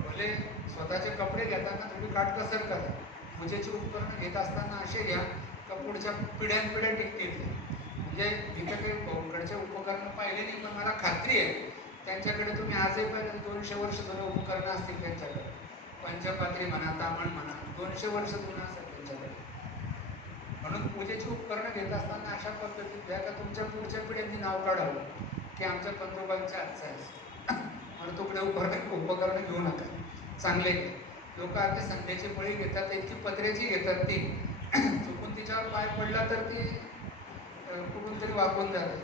भले स्वतःचे कपडे घेताना थोडी काटकसर करा. पूजेची उपकरणं घेत असताना असे घ्या का पुढच्या पिढ्यानपिढ्या टिकतील. म्हणजे इथं काही भाऊकडचे उपकरणं पाहिले नाही, पण मला खात्री आहे त्यांच्याकडे तुम्ही आजही पाहिजे 200 वर्ष जुने उपकरणं असतील त्यांच्याकडे. पंचपात्री म्हणा, तामण म्हणा, 200 वर्ष जुनं असेल त्यांच्याकडे. म्हणून पूजेची उपकरणं घेत असताना अशा पद्धतीत घ्या का तुमच्या पुढच्या पिढ्यांनी नाव काढावं की आमच्या पंतोबांच्या हातचं आहे. म्हणून तुकडे उपकरणं घेऊ नका, चांगले घ्या. लोक आता संध्याची पळी घेतात, इतकी पत्र्याची घेतात ती, चुकून तिच्यावर पाय पडला तर ती कुठून तरी वाकून जाते.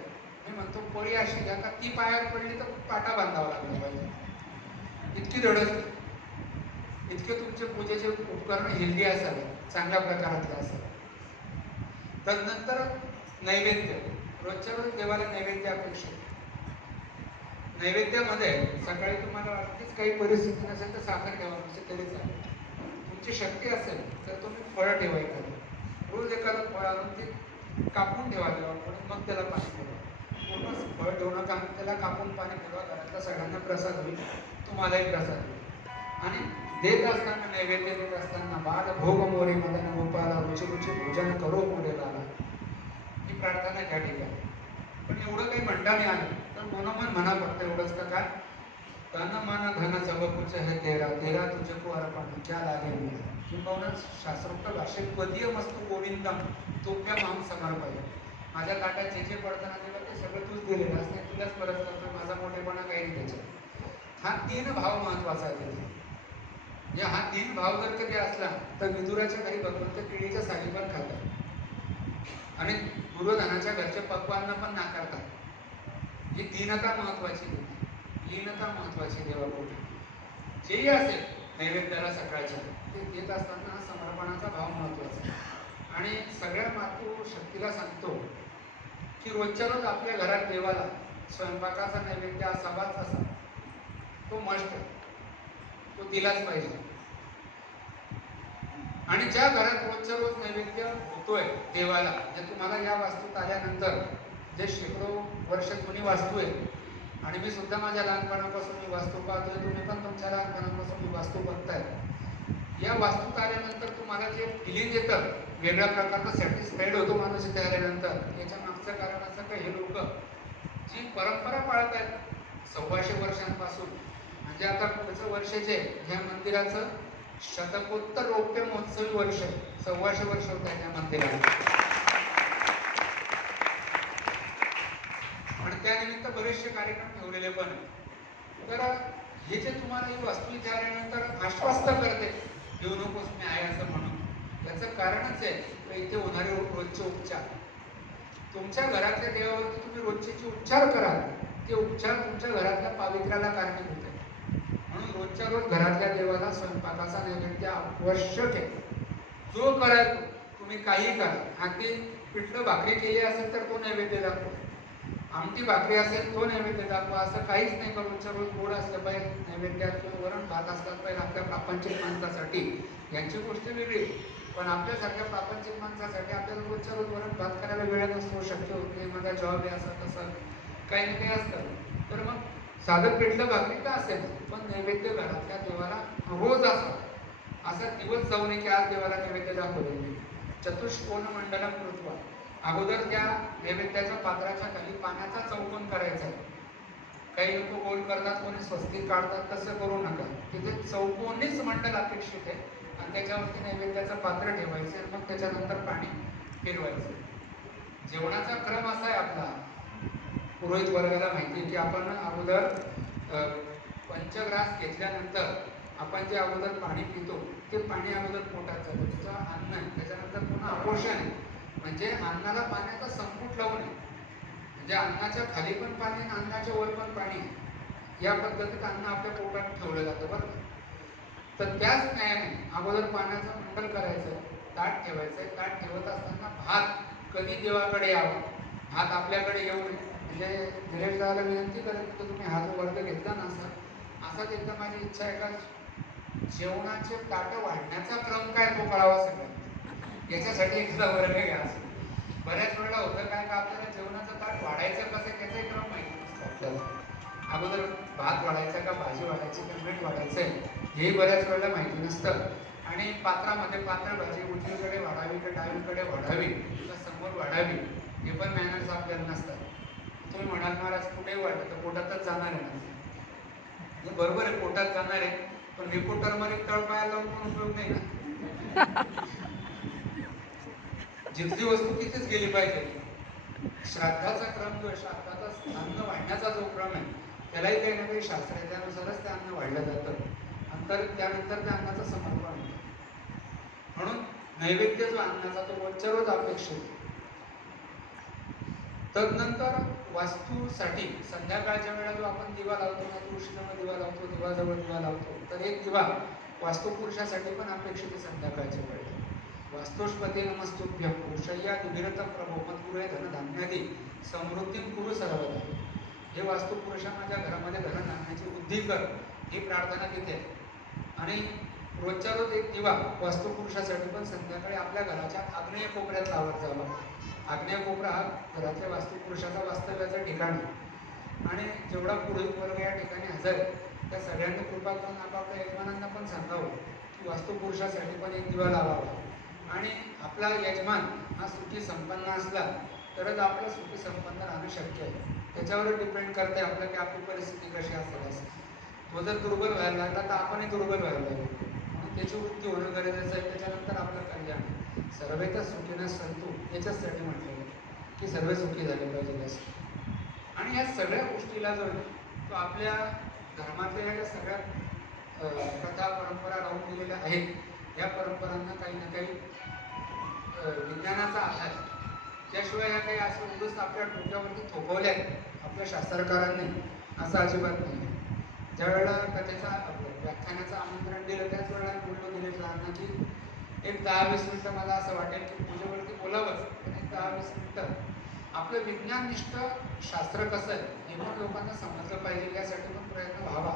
मी म्हणतो पळी अशी घ्या का ती पायावर पडली तर पाटा बांधावा लागला पाहिजे, इतकी धडक. इतके तुमचे पूजेचे उपकरण हेल्दी असावे, चांगल्या प्रकारातले असावे. तदनंतर नैवेद्य. रोजच्या रोज देवाला नैवेद्य अपेक्षित. नैवेद्यामध्ये सकाळी तुम्हाला अगदीच काही परिस्थिती नसेल तर साखर ठेवा, नसेल तरी चालेल. तुमची शक्ती असेल तर तुम्ही फळं ठेवायचं. रोज एखादं फळ आणून ते कापून ठेवा देवापुढे, मग त्याला पाणी ठेवा. ठेवू नका, त्याला कापून पाणी ठेवा, घरातल्या सगळ्यांना प्रसाद होईल, तुम्हालाही प्रसाद होईल. आणि देत असताना, नैवेद्य देत असताना, बाल भोग मोरी मदन गोपाला रुची रुची भोजन करो पुढे लाला, ही प्रार्थना त्या ठिकाणी. पण एवढं काही म्हणता नाही आलं तर मनोमन म्हणा फक्त एवढंच का काय, तन मन धन सब कुछ है तेरा, तेरा तुझको अर्पण क्या लागे मेरा. किंबहुना शास्त्रोक्त भाषेत त्वदीय मस्तु गोविंदम तोप्या माम समर्पय, माझ्या ताटात जे जे पडताना तेव्हा ते सगळं तूच दिलेलं असते, तुलाच परत करतो, माझा मोठेपणा काही नाही त्याच्यात. हा तीन भाव महत्वाचा आहे तिथे. हा तीन भाव जर कधी असला तर विदुराच्या घरी भगवंत केळीच्या साली पण खातात आणि दुर्योधनाच्या घरच्या पक्वांना पण नाकारतात. ही तीनता महत्वाची होती, लीनता महत्वाची देवापुढे. जेही असेल नैवेद्याला सकाळच्या ते देत असताना समर्पणाचा भाव महत्वाचा. आणि सगळ्या मातृशक्तीला सांगतो की रोजच्या रोज आपल्या घरात देवाला स्वयंपाकाचा नैवेद्य असावाच असा, तो मस्ट, तो दिलाच पाहिजे. आणि ज्या घरात रोजच्या रोज नैवेद्य होतोय देवाला, म्हणजे तुम्हाला या वास्तूत आल्यानंतर जे शेकडो वर्ष जुनी वास्तू आहे, आणि मी सुद्धा माझ्या लहानपणापासून ही वास्तू पाहतोय, तुम्ही पण तुमच्या लहानपणापासून ही वास्तू बघताय. या वास्तूत आल्यानंतर तुम्हाला जे फिलिंग येतं, वेगळ्या प्रकारचं सॅटिस्फाईड होतो माणूस इथे आल्यानंतर. याच्या मागचं कारण असं का, हे लोक जी परंपरा पाळत आहेत 125 वर्षांपासून, म्हणजे आता पुढचं वर्षाचे ह्या मंदिराचं शतकोत्तर रौप्य महोत्सवी वर्ष, 125 वर्ष होत आहे त्या मंदिराला. आणि त्यानिमित्त बरेचसे कार्यक्रम ठेवलेले पण. तर हे जे तुम्हाला ही वास्तू इथे आल्यानंतर आश्वस्त करते, घेऊ नकोस मी आहे असं म्हणून, याचं कारणच आहे तर इथे होणारे रोजचे उपचार. तुमच्या घरातल्या देवावरती तुम्ही रोजचे जे उपचार कराल ते उपचार तुमच्या घरातल्या पावित्र्याला कारणीभूत आहे. म्हणून रोजच्या रोज घरातल्या देवाला स्वयंपाकाचा नैवेद्य आवश्यक आहे. जो कराल तुम्ही काही करा, अगदी पिठलं भाकरी केली असेल तर तो नैवेद्य दाखवा, आमटी भाकरी असेल तो नैवेद्य दाखवा, असं काहीच नाही का रोजच्या रोज गोड असलं पाहिजे नैवेद्यात, किंवा वरण भात असलाच पाहिजे आपल्या प्रापंचिक माणसासाठी, यांची गोष्ट वेगळी. पण आपल्यासारख्या प्रापंचिक माणसासाठी आपल्याला रोजच्या रोज वरण भात करायला वेळ नसतो, शक्य होत नाही, माझा जॉब आहे असं तसं काही ना काही असतं. तर मग साधं पिठलं भाकरी का असेल, पण नैवेद्य घरातल्या देवाला रोज असा, असा दिवस जाऊ नये की आज देवाला नैवेद्य दाखवले. चतुष्कोण मंडलम कृत्वा, अगोदर त्या नैवेद्याच्या पात्राच्या खाली पाण्याचा चौकोन करायचा आहे. काही लोक गोल करतात, कोणी स्वस्तिक काढतात, तसं करू नका. तिथे चौकोनीच मंडल अपेक्षित आहे आणि त्याच्यावरती नैवेद्याचं पात्र ठेवायचं आणि मग त्याच्यानंतर पाणी फिरवायचं. जेवणाचा क्रम असा आहे आपला, पुरोहित वर्गाला माहिती आहे की आपण अगोदर पंचग्रास घेतल्यानंतर आपण जे अगोदर पाणी पितो ते पाणी अगोदर पोटात जातं, त्याचं अन्न आहे, त्याच्यानंतर पुन्हा अपोषण आहे. म्हणजे अन्नाला पाण्याचा संपुट लावू नये, म्हणजे अन्नाच्या खाली पण पाणी आणि अन्नाच्या वर पण पाणी, या पद्धतीत अन्न आपल्या पोटात ठेवलं जातं बरं. तर त्याच न्यायाने अगोदर पाण्याचं मंडल करायचं, ताट ठेवायचं. ताट ठेवत असताना भात कधी देवाकडे यावं, भात आपल्याकडे येऊ नये. म्हणजे दिलेश दादाला विनंती करेल की तुम्ही हा जो वर्ग घेतला ना असाच एकदा माझी इच्छा आहे का जेवणाचे ताटं वाढण्याचा क्रम काय तो कळावा सगळ्यांना, याच्यासाठी एकदा वर्ग घ्या. बऱ्याच वेळेला होतं काय का आपल्याला जेवणाचं ताट वाढायचं कसं त्याचाही क्रम माहिती नसतं आपल्याला. अगोदर भात वाढायचा का भाजी वाढायची का मीठ वाढायचंय हेही बऱ्याच वेळेला माहिती नसतं. आणि पात्रामध्ये पातळ भाजी उजवीकडे वाढावी का डावीकडे वाढावी का समोर वाढावी हे पण मॅनर्स आपल्याला नसतात. तुम्ही म्हणाल महाराज कुठेही वाटतं तर पोटातच जाणार आहे ना, बरोबर आहे पोटात जाणार आहे, पण रिपोर्टरमध्ये तळपाया लावून पण उपयोग नाही ना. जिथली वस्तू तिथेच गेली पाहिजे. श्राद्धाचा क्रम जो आहे, श्राद्धाचा अन्न वाढण्याचा जो क्रम आहे त्यालाही काही ना काही शास्त्र आहे, त्यानुसारच ते अन्न वाढलं जातं. नंतर त्यानंतर त्या अन्नाचं समर्पण होतं. म्हणून नैवेद्य जो अन्नाचा तो रोजच्या रोज अपेक्षित. तदनंतर वास्तूसाठी संध्याकाळच्या वेळेला जो आपण दिवा लावतो ना, तुळशीजवळ दिवा लावतो, दिवाजवळ दिवा लावतो, तर एक दिवा वास्तुपुरुषासाठी पण अपेक्षित आहे संध्याकाळच्या वेळेला. वास्तुष्पती नमस्तुभ्यं पुरुषय्या दुर्भिरतं प्रभो मत्पुरे धनधान्यादी समृद्धी कुरु सर्वदा. हे वास्तुपुरुषा माझ्या घरामध्ये धनधान्याची वृद्धी कर, ही प्रार्थना तिथे आहे. आणि रोजच्या रोज एक दिवा वास्तुपुरुषासाठी पण संध्याकाळी आपल्या घराच्या आग्नेय कोपऱ्यात लावत जावा. आग्नेय कोपरा हा घरातल्या वास्तुपुरुषाचा वास्तव्याचं ठिकाण आहे. आणि जेवढा पुरोहित वर्ग या ठिकाणी हजर आहे त्या सगळ्यांनी कृपा करून आपापल्या यजमानांना पण सांगावं की वास्तुपुरुषासाठी पण एक दिवा लावावा आणि आपला यजमान हा सुखी संपन्न असला तरच आपलं सुखी संपन्न राहणं शक्य आहे. त्याच्यावर डिपेंड करते आपलं की आपली परिस्थिती कशी असेल असं. तो जर दुर्बल व्हायला लागला तर आपणही दुर्बल व्हायला लागलो. म्हणून त्याची वृत्ती होणं गरजेचं आहे. त्याच्यानंतर आपलं कल्याण. सर्वे तर सुखीनं संतू याच्याचसाठी म्हटलेलं आहे की सर्व सुखी झाले पाहिजे असं. आणि या सगळ्या गोष्टीला जो तो आपल्या धर्मातल्या या सगळ्या कथा परंपरा राहून गेलेल्या आहेत या परंपरांना काही ना काही विज्ञानाचा आधार. त्याशिवाय या काही असं उगाच आपल्या डोक्यावरती थोपवल्या आहेत आपल्या शास्त्रकारांनी असं अजिबात नाही. ज्या वेळेला कथेचा व्याख्यानाचं आमंत्रण दिलं त्याच वेळेला बोललो दिलेलं की एक 10-20 मिनटं मला असं वाटेल की पूजेवरती बोलावंच पण एक 10-20 मिनटं आपलं विज्ञाननिष्ठ शास्त्र कसं आहे हे पण लोकांना समजलं पाहिजे यासाठी पण प्रयत्न व्हावा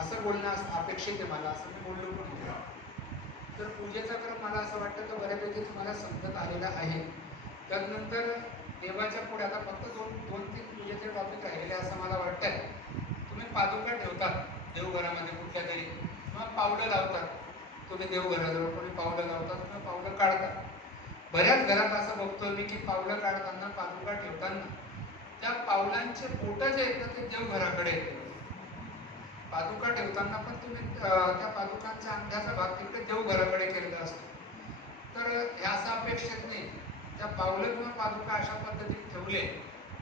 असं बोलणं अपेक्षित आहे मला. असं मी बोललो पण होतो. तर पूजेचा क्रम मला असं वाटतं तर बऱ्यापैकी तुम्हाला समजत आलेला आहे. त्यानंतर देवाच्या पुढे आता फक्त 2-3 पूजेचे टॉपिक राहिलेले असं मला वाटतंय. तुम्ही पादुका ठेवतात देवघरामध्ये कुठल्या तरी किंवा पावलं लावतात. तुम्ही देवघराजवळ कोणी पावलं लावतात किंवा पावलं काढतात. बऱ्याच घरात असं बघतो मी की पावलं काढताना पादुका ठेवताना त्या पावलांचे बोटं जे आहेत ते देवघराकडे येतात. पादुका ठेवताना पण तुम्ही त्या पादुकांच्या अंगठ्याचा भाग तिकडे देवघराकडे केलेला असतो. तर हे असं अपेक्षित नाही. त्या पावलं किंवा पादुका अशा पद्धतीने ठेवले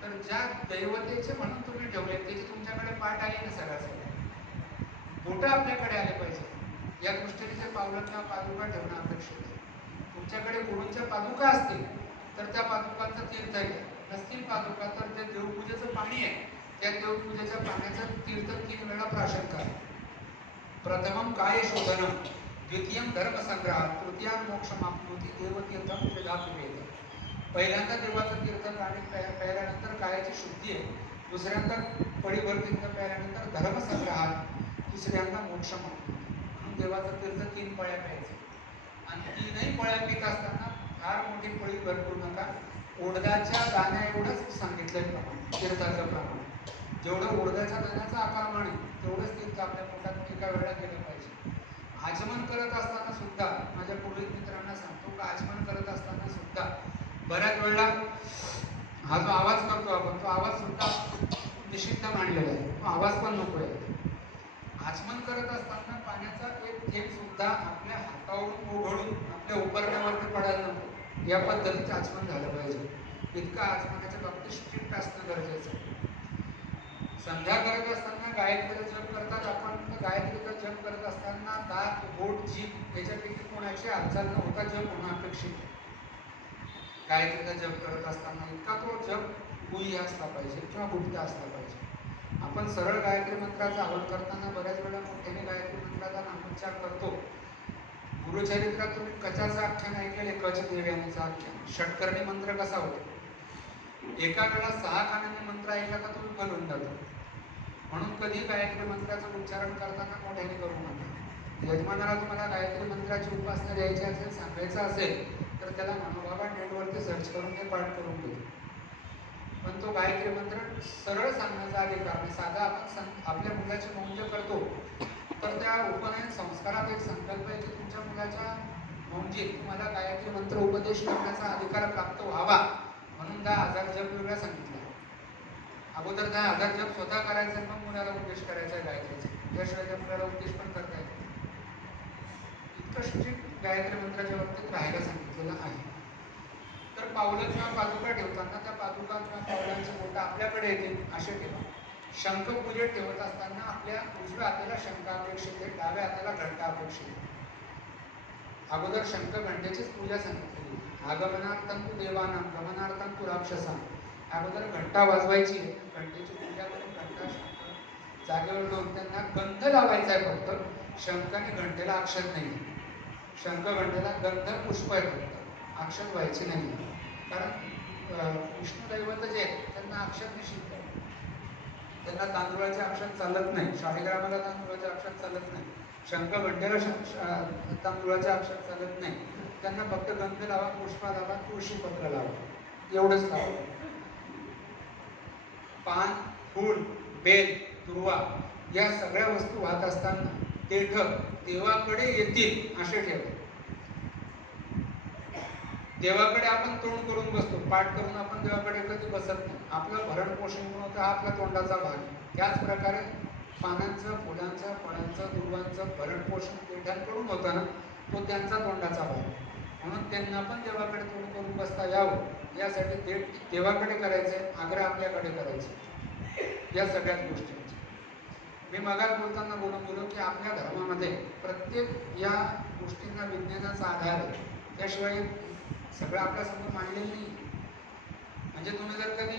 तर ज्या दैवतेचे म्हणून तुम्ही ठेवले त्याची तुमच्याकडे पाठ आली ना सगळ्याच बोटं आपल्याकडे आले पाहिजे या दृष्टीने ते पावलं किंवा पादुका ठेवणं अपेक्षित आहे. तुमच्याकडे गुरूंच्या पादुका असतील तर त्या पादुकांचं तीर्थ आहे. नसतील पादुका तर ते देवपूजेचं पाणी आहे त्या देवपूजेच्या पाण्याचं तीर्थ 3 वेळा प्राशन करा. प्रथमम काय शोधनम, द्वितीयम धर्मसंग्रह, तृतीयम मोक्षमाप्नोती देवतीर्थम विधापिभेद. पहिल्यांदा देवाचं तीर्थ पाणी प्यायल्यानंतर कायाची शुद्धी आहे. दुसऱ्यांदा पडीभर तीर्थ प्यायल्यानंतर धर्मसंग्रहात, तिसऱ्यांदा मोक्षमाप्नोती. म्हणून देवाचं तीर्थ 3 पळ्या प्यायचं. आणि 3ही पळ्या पित असताना फार मोठी पळी भरपूर नका. उडदाच्या दाण्या एवढंच सांगितलंय प्रमाण तीर्थाचं प्रमाण. जेवढं उडदाच्या दाण्याचा आकारमान आहे तेवढंच तीर्थ आपल्या पोटात एका वेळेला गेलं पाहिजे. आचमन करत असताना सुद्धा माझ्या पुरोहित मित्रांना सांगतो की आचमन करत असताना सुद्धा बऱ्याच वेळेला हा जो आवाज करतो आपण तो आवाज सुद्धा निषिद्ध मानलेला आहे. तो आवाज पण नको आहे. आचमन करत असताना पाण्याचा एक थेंब सुद्धा आपल्या हातावरून ओघळून आपल्या उपरण्यावरती पडायला नको या पद्धतीचं आचमन झालं पाहिजे. इतकं आचमनाच्या बाबतीत स्ट्रिक्ट असणं गरजेचं आहे. संध्या करत असताना गायत्रीचा जप करतात आपण. गायत्रीचा जप करत असताना दात बोट जीभ याच्यापैकी कोणाची हालचाल न होता जप होणं अपेक्षित आहे. गायत्रीचा जप करत असताना इतका तो जप गुह्य असला पाहिजे किंवा गुप्त असला पाहिजे. आपण सरळ गायत्री मंत्राचा हवन करताना बऱ्याच वेळा मोठ्याने गायत्री मंत्राचा नामोच्चार करतो. गुरुचरित्रात तुम्ही कचाचं आख्यान ऐकलेले, कच देव्यानीचं आख्यान. षटकर्णी मंत्र कसा होतो? एका वेळा 6 कानाने मंत्र ऐकला का तुम्ही बनवून जातो. म्हणून कधी गायत्री मंत्राचं उच्चारण करताना मोठ्याने करू नका. यजमानाला तुम्हाला गायत्री मंत्राची उपासना द्यायची असेल, सांगायचं असेल तर त्याला म्हणा बाबा नेटवरती सर्च करून ते पाठ करून घेऊ. पण तो गायत्री मंत्र सरळ सांगण्याचा अधिकार नाही. साधा आपण आपल्या मुलाची मौंज करतो तर त्या उपनयन संस्कारात एक संकल्प आहे की तुमच्या मुलाच्या मौंजीत तुम्हाला गायत्री मंत्र उपदेश करण्याचा अधिकार प्राप्त व्हावा म्हणून 10,000 जप वेगळा सांगितला. अगोदर 10,000 जप स्वतः करायचं मग मुलाला उपदेश करायचा आहे गायत्रीचा. त्याशिवाय त्या मुलाला उपदेश पण करता येतो. इतकं स्ट्रिक्ट गायत्री मंत्राच्या बाबतीत राहायला सांगितलेलं आहे. तर पावलं किंवा पादुका ठेवताना त्या पादुका किंवा पावलांचे बोटं आपल्याकडे येतील असे ठेवा. शंख पूजेत ठेवत असताना आपल्या उजव्या हाताला शंख अपेक्षित आहे, डाव्या हाताला घंटा अपेक्षित आहे. अगोदर शंख घंटेचीच पूजा सांगितलेली. आगमनार्थं तु देवानां गमनार्थं तु राक्षसां. अगोदर घंटा वाजवायची, घंटेची पूजा करून घंटा शंख जागेवर लावून त्यांना गंध लावायचा आहे. फक्त शंखाने घंटेला अक्षत नाही. शंख घंटेला गंध पुष्प आहे फक्त, अक्षत व्हायची नाही. कारण विष्णू दैवत जे आहेत त्यांना अक्षत निषिद्ध आहे. त्यांना तांदूळाचे अक्षत चालत नाही. शाळीग्रामाला तांदूळाचे अक्षत चालत नाही. शंख घंटेला तांदूळाचे अक्षत चालत नाही. त्यांना फक्त गंध लावा, पुष्प लावा, तुळशी पत्र लावा, एवढंच लावा. पान, फूल, बेल, दुर्वा या सगळ्या वस्तू वाहत असताना देठ देवाकडे येतील असे ठेवले. देवाकडे आपण तोंड करून बसतो, पाठ करून आपण देवाकडे कधी बसत नाही. आपलं भरण पोषण होतं, हा आपला तोंडाचा भाग. त्याच प्रकारे पानांचं, फुलांचं, फळांचं, दुर्वांचं भरण पोषण देठांकडून होतं ना, तो त्यांचा तोंडाचा भाग. म्हणून त्यांना पण देवाकडे तोंड करून बसता यावं यासाठी देवाकडे करायचे, आग्रह आपल्याकडे करायचे या सगळ्याच गोष्टींची. मी मगात बोलताना बोललो की आपल्या धर्मामध्ये प्रत्येक या गोष्टींना विज्ञानाचा आधार आहे. त्याशिवाय सगळं आपल्यासमोर मांडलेलं नाही. म्हणजे तुम्ही जर कधी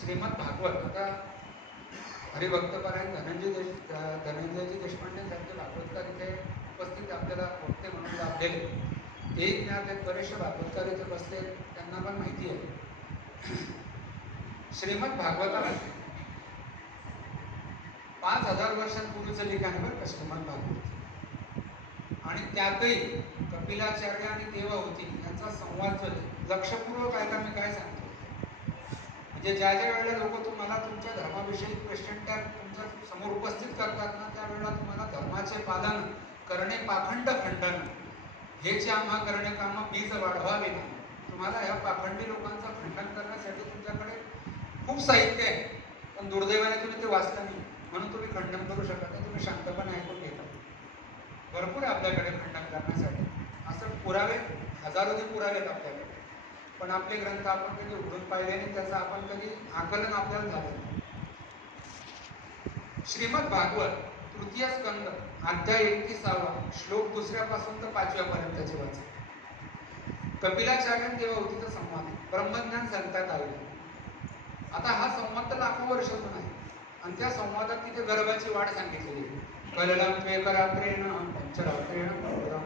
श्रीमद भागवत, आता हरिभक्तपरायण धनंजयजी देशपांडे सारखे भागवतकार इथे उपस्थित आपल्याला वक्ते म्हणून लाभलेले, ते ज्ञात आहेत. बरेचसे भागवतकार इथे बसले, त्यांना पण माहिती आहे. श्रीमद भागवताला 5000 वर्षांपूर्वीचं लिखाण आहे बरं का श्रीमद भागवत. आणि त्यातही कपिलाचार्य आणि देवाहुती यांचा संवाद जो आहे, लक्षपूर्वक ऐका मी काय सांगतो. म्हणजे ज्या ज्या वेळेला लोक तुम्हाला तुमच्या धर्माविषयी क्वेश्चन टॅग तुमच्या समोर उपस्थित करतात ना, त्यावेळेला तुम्हाला धर्माचे पालन करणे पाखंड खंडन हे जे आम्हा करणे काम बीज वाढवावे ना. तुम्हाला ह्या पाखंडी लोकांचं खंडन करण्यासाठी तुमच्याकडे खूप साहित्य आहे, पण दुर्दैवाने तुम्ही ते वाचलं नाही, म्हणून तुम्ही खंडन करू शकत नाही. तुम्ही शांतपणे ऐकून घेता. भरपूर आहे आपल्याकडे खंडन करण्यासाठी, असं पुरावे हजारोनी पुरावे आहेत आपल्याकडे, पण आपले ग्रंथ आपण कधी उघडून पाहिले नाही, त्याचं आपण कधी आकलन आपल्याला झालं नाही. श्रीमद भागवत तृतीय स्कंद अध्याय 31 श्लोक 2 पासून तर 5 पर्यंतचे वाचा. कपिलाचार्य देवाहुतीचा संवाद, ब्रह्मज्ञान सांगतात आले. आता हा संवाद तर लाखो वर्षातून आहे, आणि त्या संवादात तिथे गर्भाची वाढ सांगितलेली आहे. कललं त्वेकरात्रेण पंचरात्रेण परं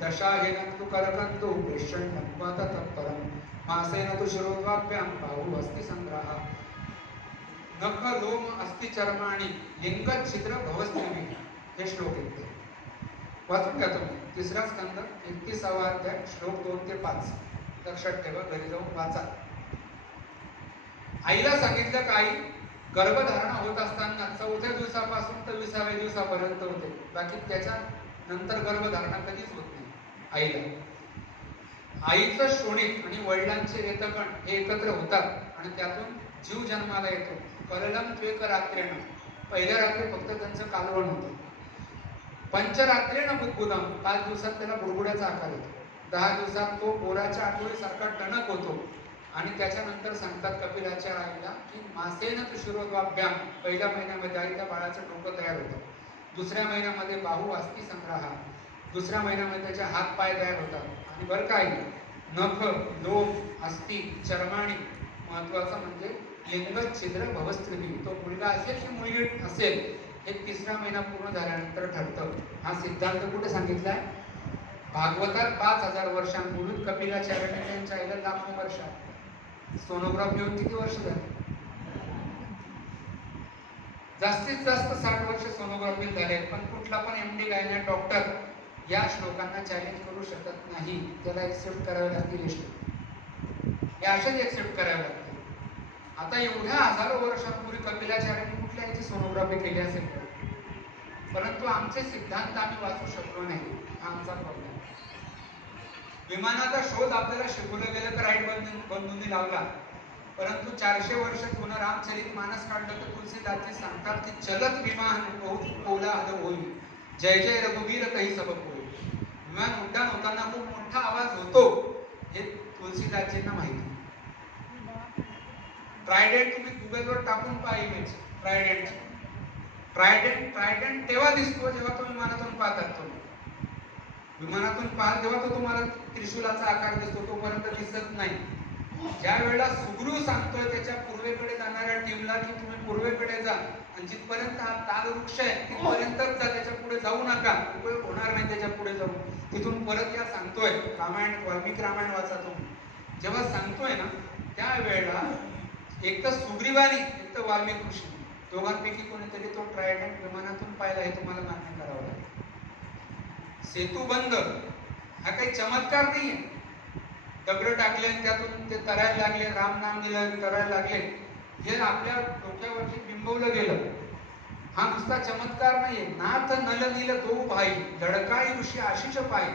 दशाहेन तु करकंतु प्रेष्यण्यत्वात तत्परं मासेन तु शिरोद्वाभ्यां बाहु अस्ति संग्रहा नख लोम अस्ति चर्माणि लिंग छिद्र भवस्त्रिमी. हे श्लोक येते, वाचून घ्या तुम्ही. तिसरा स्कंद 31 अध्याय श्लोक 2 ते 5 लक्षात ठेवा, घरी जाऊन वाचा. आईला सांगितलं का आई गर्भधारणा होत असताना 4थ्या दिवसापासून तर 20व्या दिवसापर्यंत होते, बाकी त्याच्या नंतर गर्भधारणा कधीच होत नाही आईला. आईचं शोणित आणि वडिलांचे रेतकण हे एकत्र होतात आणि त्यातून जीव जन्माला येतो. करलम त्वेक रात्रेण, पहिल्या रात्री फक्त त्यांचं कालवण होतं. पंचरात्रेण बुद्बुदम, 5 दिवसात त्याला बुडबुड्याचा आकार येतो. 10 दिवसात तो बोराच्या आठवडीसारखा टणक होतो. आणि त्याच्यानंतर सांगतात कपिलाच्या आईला की मासेन तु शिरोद्वाभ्याम, पहिल्या महिन्यामध्ये आई त्या बाळाचं डोकं तयार होतं. दुसऱ्या महिन्यामध्ये बाहू अस्ति संग्रहा, दुसऱ्या महिन्यामध्ये त्याचे हात पाय तयार होतात. आणि बरं काय, नख लोम अस्ति चर्माणी, महत्वाचं म्हणजे लिंग छिद्र भवस्त्रिमी, तो मुलगा असेल की मुलगी असेल हे 3रा महिना पूर्ण झाल्यानंतर ठरतं. हा सिद्धांत कुठे सांगितलाय? भागवतात 5000 वर्षांपूर्वी कपिलाचार्याने त्यांच्या आईला लाखो वर्षात. सोनोग्राफी होऊन किती वर्ष झाली? जास्तीत जास्त 60 वर्ष सोनोग्राफी झाले, पण कुठला पण MD गायनेक डॉक्टर या श्लोकांना चॅलेंज करू शकत नाही. त्याला एक्सेप्ट करावे लागतील. हे अशाच एक्सेप्ट करावे लागतील. आता एवढ्या हजारो वर्षांपूर्वी कपिलाचार्यांनी कुठल्या याची सोनोग्राफी केली असेल, परंतु आमचे सिद्धांत आम्ही वाचू शकलो नाही, हा आमचा प्रॉब्लेम. विमानाचा शोध आपल्याला शिकवलं गेलं तर राईट बंधूंनी लावला, परंतु 400 वर्ष पुन्हा रामचरित मानस काढलं तर तुलसीदासजी सांगतात की चलत विमान बहुत कोलाहल होई, जय जय रघुवीर काही सबक होई. विमान उड्डाण होताना खूप मोठा आवाज होतो हे तुलसीदासजींना माहिती. ट्रायडेंट तुम्ही गुगलवर टाकून पहा इमेज ट्रायडेंटची. ट्रायडेंट तेव्हा दिसतो जेव्हा तुम्ही विमानातून पाहतात. तुम्ही विमानातून पाहाल तेव्हा तो तुम्हाला त्रिशूलाचा आकार दिसतो, तोपर्यंत दिसत नाही. ज्या वेळेला सुग्रीव सांगतोय त्याच्या पूर्वेकडे जाणाऱ्या टीमला की तुम्ही पूर्वेकडे जा आणि जिथपर्यंत हा ताल वृक्ष आहे तिथपर्यंतच जा, त्याच्या पुढे जाऊ नका, उपयोग होणार नाही त्याच्या पुढे जाऊन. तिथून परत या सांगतोय. रामायण, वाल्मिकी रामायण वाचा तुम्ही. जेव्हा सांगतोय ना त्यावेळेला एक तर सुग्रीवानी एक तर वाल्मिकी ऋषी, दोघांपैकी कोणीतरी तो ट्रायडेंट विमानातून पाहिला हे तुम्हाला मान्य करावं लागेल. सेतू बंद हा काही चमत्कार नाहीये. दगड टाकले त्यातून ते तरायला लागले, राम नाम दिलं तरायला लागले. हे आपल्या डोक्यावरती बिंबवलं गेलं. हा नुसता चमत्कार नाहीये. नाथ नल नील तो भाई लडकाई ऋषी आशिष पायी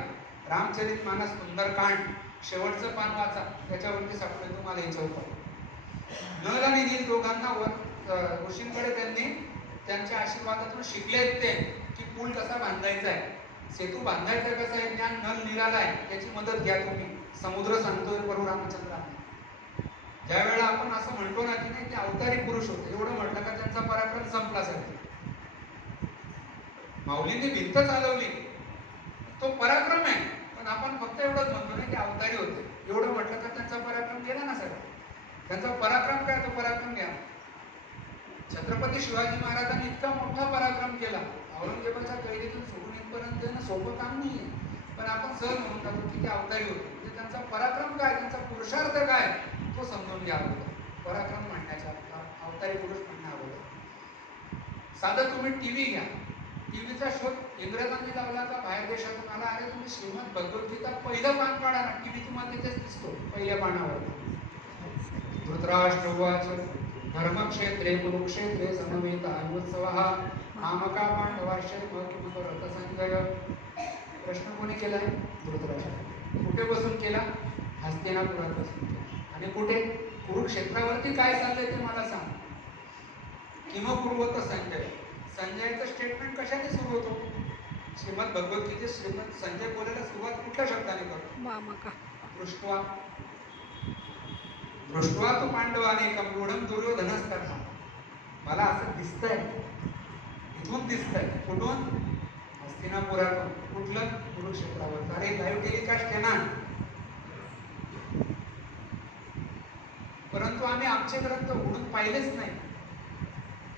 रामचरित मानस सुंदरकांड शेवटचं पान वाचा, त्याच्यावरती सापडेल तुम्हाला याचा उपाय. नल आणि नील दोघांना ऋषींकडे त्यांनी त्यांच्या आशीर्वादातून शिकले ते की पूल कसा बांधायचा आहे, सेतू बांधायचा कसा आहे, ज्ञान नल निराला आहे, त्याची मदत घ्या तुम्ही. समुद्र सांगतोय प्रभू रामचंद्राने. ज्या वेळेला आपण असं म्हणतो ना की नाही ते अवतारी पुरुष होते, एवढं म्हटलं का त्यांचा पराक्रम संपला सगळा. माऊलींनी भिंत चालवली, तो पराक्रम आहे. पण आपण फक्त एवढंच म्हणतो ना की अवतारी होते, एवढं म्हटलं का त्यांचा पराक्रम गेला ना सगळं. त्यांचा पराक्रम काय, तो पराक्रम घ्या. छत्रपती शिवाजी महाराजांनी इतका मोठा पराक्रम केला, औरंगजेबाच्या कैदेतून सोडून येईपर्यंत सोपं काम नाहीये. पण आपण सहज म्हणून टाकतो की ते अवतारी होते. म्हणजे त्यांचा पराक्रम काय, त्यांचा पुरुषार्थ काय, तो समजून घ्यावा. पराक्रम म्हणण्याच्या अवतारी पुरुष म्हणण्या अगोदर साधं तुम्ही टीव्ही घ्या. टीव्हीचा शोध इंग्रजांनी लावला का बाहेर देशातून आला. अरे तुम्ही श्रीमद भगवद्गीता पहिलं पान काढा ना, टीव्ही तुम्हाला तिथेच दिसतो पहिल्या पानावर. धृतराष्ट्र उवाच धर्मक्षेत्रे कुरुक्षेत्रे समवेतायुत्सवः मामका पांडवाश्च किम रथसंजय. प्रश्न कोणी केलाय? धृतराष्ट्र. कुठे बसून केला? हस्तिनापुरात बसून केला. आणि कुठे? कुरुक्षेत्रावरती काय चाललंय ते मला सांग. किम कुर्वत संजय. संजयचं स्टेटमेंट कशाने सुरू होतो? श्रीमद भगवद्गीतेत श्रीमद संजय बोलायला सुरुवात कुठल्या शब्दाने करतो? मामका. दृष्ट्वा दृष्ट्वा तू पांडवानेकम रूढम दुर्योधनस्तथा. मला असं दिसतंय, इथून दिसतंय. कुठून? हस्तिनापुरातून. कुठलं? कुरुक्षेत्रावर. अरे लाईव्ह टेलिकास्ट आहे ना. परंतु आम्ही आमचे ग्रंथ उघडून पाहिलेच नाही.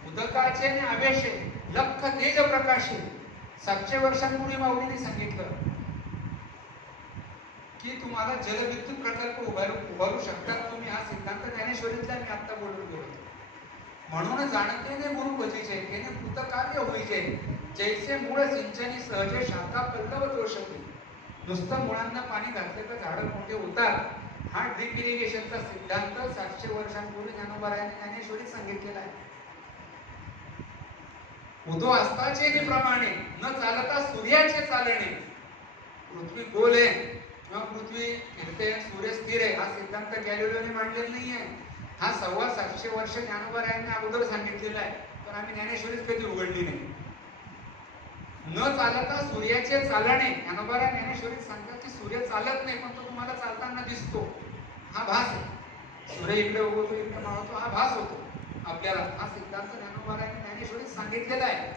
उदकाचे आणि आवेशे लख तेज प्रकाशे. 700 वर्षांपूर्वी माऊलीने सांगितलं की तुम्हाला जलविद्युत प्रकल्प उभारू शकतात तुम्ही. हा सिद्धांत ज्ञानेश्वरीतला मी आता बोलून गेलो. म्हणून जाणतेने गुरु भजीचे त्याने कृतकार्य होईचे जैसे मूळ सिंचनी सहजे शाखा पल्लव तोषती. नुसतं मुळांना पाणी घातलं तर झाडं मोठे होतात. हा ड्रीप इरिगेशनचा सिद्धांत 700 वर्षांपूर्वी ज्ञानोबारायांनी ज्ञानेश्वरीत सांगितलेला आहे. उदो अस्ताचे प्रमाणे न चालता सूर्याचे चालणे. पृथ्वी गोल आहे किंवा पृथ्वी फिरते, सूर्य स्थिर आहे, हा सिद्धांत गॅलिलिओने मांडलेला नाहीये. हा 725 वर्ष ज्ञानोबारायांनी अगोदर सांगितलेला आहे. पण आम्ही ज्ञानेश्वरीच कधी उघडली नाही. न चालता सूर्याचे चालणे. ज्ञानोबाराय ज्ञानेश्वरीत सांगतात की सूर्य चालत नाही पण तो तुम्हाला चालताना दिसतो. हा भास आहे. सूर्य इकडे उगवतो इकडे मावतो, हा भास होतो आपल्याला. हा सिद्धांत ज्ञानोबारायांनी ज्ञानेश्वरीत सांगितलेला आहे.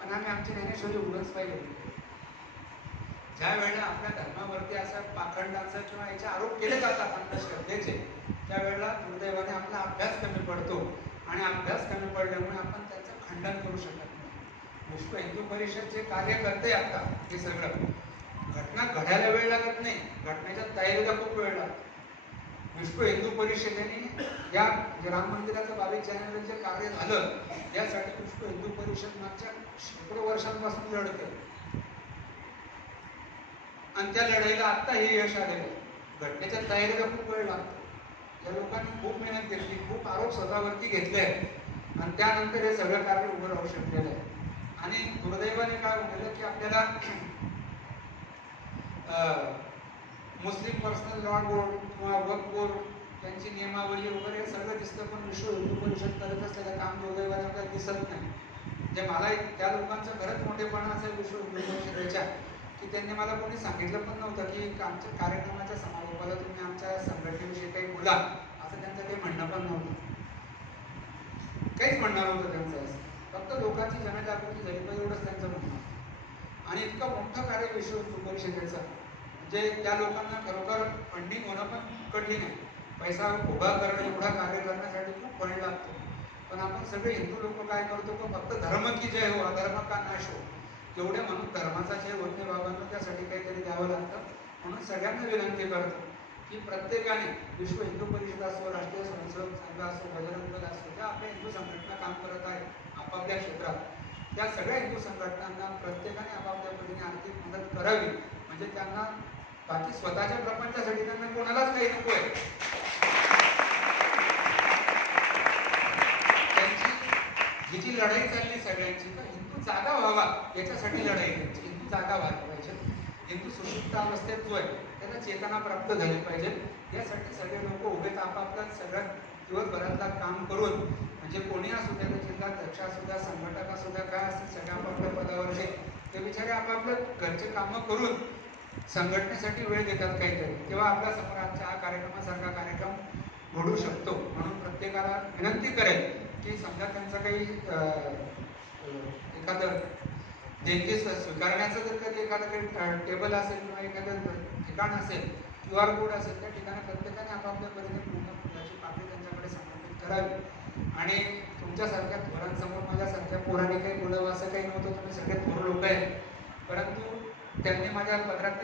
पण आम्ही आमची ज्ञानेश्वरी उघडच पाहिजे. ज्या वेळेला आपल्या धर्मावरती असं पाखंडांचा किंवा याचे आरोप केले जातात अंधश्रद्धेचे, त्यावेळेला दुर्दैवाने आपला अभ्यास कमी पडतो. आणि अभ्यास कमी पडल्यामुळे आपण त्याचं खंडन करू शकत नाही. विश्व हिंदू परिषदचे कार्य करते आता हे सगळं. घटना घडायला वेळ लागत नाही, घटनेच्या तयारीला खूप वेळ लागतो. विश्व हिंदू परिषदेने या राम मंदिराचं 22 जानेवारीचे कार्य झालं यासाठी विश्व हिंदू परिषद मागच्या शेकडो वर्षांपासून लढते. आणि त्या लढाईला आता हे यश आलेलं. घटनेच्या तयारीला खूप वेळ लागतो. या लोकांनी खूप मेहनत घेतली, खूप आरोप स्वतःवरती घेतले आणि त्यानंतर हे सगळं कार्य उभं राहू शकलेलं आहे. आणि दुर्दैवाने काय झालं की आपल्याला मुस्लिम पर्सनल लॉ बोर्ड किंवा वक्फ बोर्ड त्यांची नियमावली वगैरे हे सगळं दिसतं, पण विश्व हिंदू परिषद करत असलेलं काम दुर्दैवाने आपल्याला दिसत नाही. म्हणजे मला त्या लोकांचं खरंच मोठेपणा असेल विश्व हिंदू परिषदेच्या की त्यांनी मला कोणी सांगितलं पण नव्हतं की आमच्या कार्यक्रमाच्या समारोपाला तुम्ही आमच्या संघटनेविषयी काही बोला, असं त्यांचं काही म्हणणं पण नव्हतं. काहीच म्हणणार नव्हतं त्यांचं. असं फक्त लोकांची जनजागृती झाली पाहिजे एवढंच त्यांचं म्हणणं. आणि इतकं मोठं कार्य विश्व हिंदू परिषदेचं, म्हणजे त्या लोकांना खरोखर फंडिंग होणं पण कठीण आहे. पैसा उभा करणं, एवढा कार्य करण्यासाठी खूप फंड लागतो. पण आपण सगळे हिंदू लोक काय करतो की फक्त धर्म की जय हो, अधर्म का नाश हो, एवढे म्हणून धर्माचा जय होत नाही बाबांना. त्यासाठी काहीतरी द्यावं लागतं. म्हणून सगळ्यांना विनंती करतो की प्रत्येकाने विश्व हिंदू परिषद असो, राष्ट्रीय स्वयंसेवक संघ असो, बजरंग दल असो, ज्या आपल्या हिंदू संघटना काम करत आहेत आपापल्या क्षेत्रात, त्या सगळ्या हिंदू संघटनांना प्रत्येकाने आपापल्या पद्धतीने आर्थिक मदत करावी. म्हणजे त्यांना बाकी स्वतःच्या प्रपंचासाठी त्यांना कोणालाच काही नको आहे. ही जी लढाई चालली सगळ्यांची, तर हिंदू जागा व्हावा याच्यासाठी लढाई करायची. हिंदू जागा व्हायला पाहिजे, हिंदू सुषुप्त अवस्थेत जो आहे त्याला चेतना प्राप्त झाली पाहिजे. यासाठी सगळे लोक उभेच आपापलं सगळं दिवसभरातलं काम करून, म्हणजे कोणी असू द्या, जिल्हाध्यक्ष असू द्या, संघटक असू द्या, काय असतील, सगळे आपापल्या पदावर जे ते बिचारे आपापलं घरचे कामं करून संघटनेसाठी वेळ देतात काहीतरी, तेव्हा आपल्या समोर आजच्या हा कार्यक्रमासारखा कार्यक्रम घडू शकतो. म्हणून प्रत्येकाला विनंती करेल की समजा त्यांचं काही एखादं देणगी स्वीकारण्याचं जर कधी एखादं काही टेबल असेल किंवा एखादं ठिकाण असेल, QR कोड असेल, त्या ठिकाणी प्रत्येकाने आपापल्या परीने पूर्ण फुलाची पाकळी त्यांच्याकडे समर्पित करावी. आणि तुमच्यासारख्या थोरांसमोर माझ्यासारख्या पोराने काही बोलावं असं काही नव्हतं, तुम्ही सगळे थोर लोक आहेत, परंतु त्यांनी माझ्या पदरात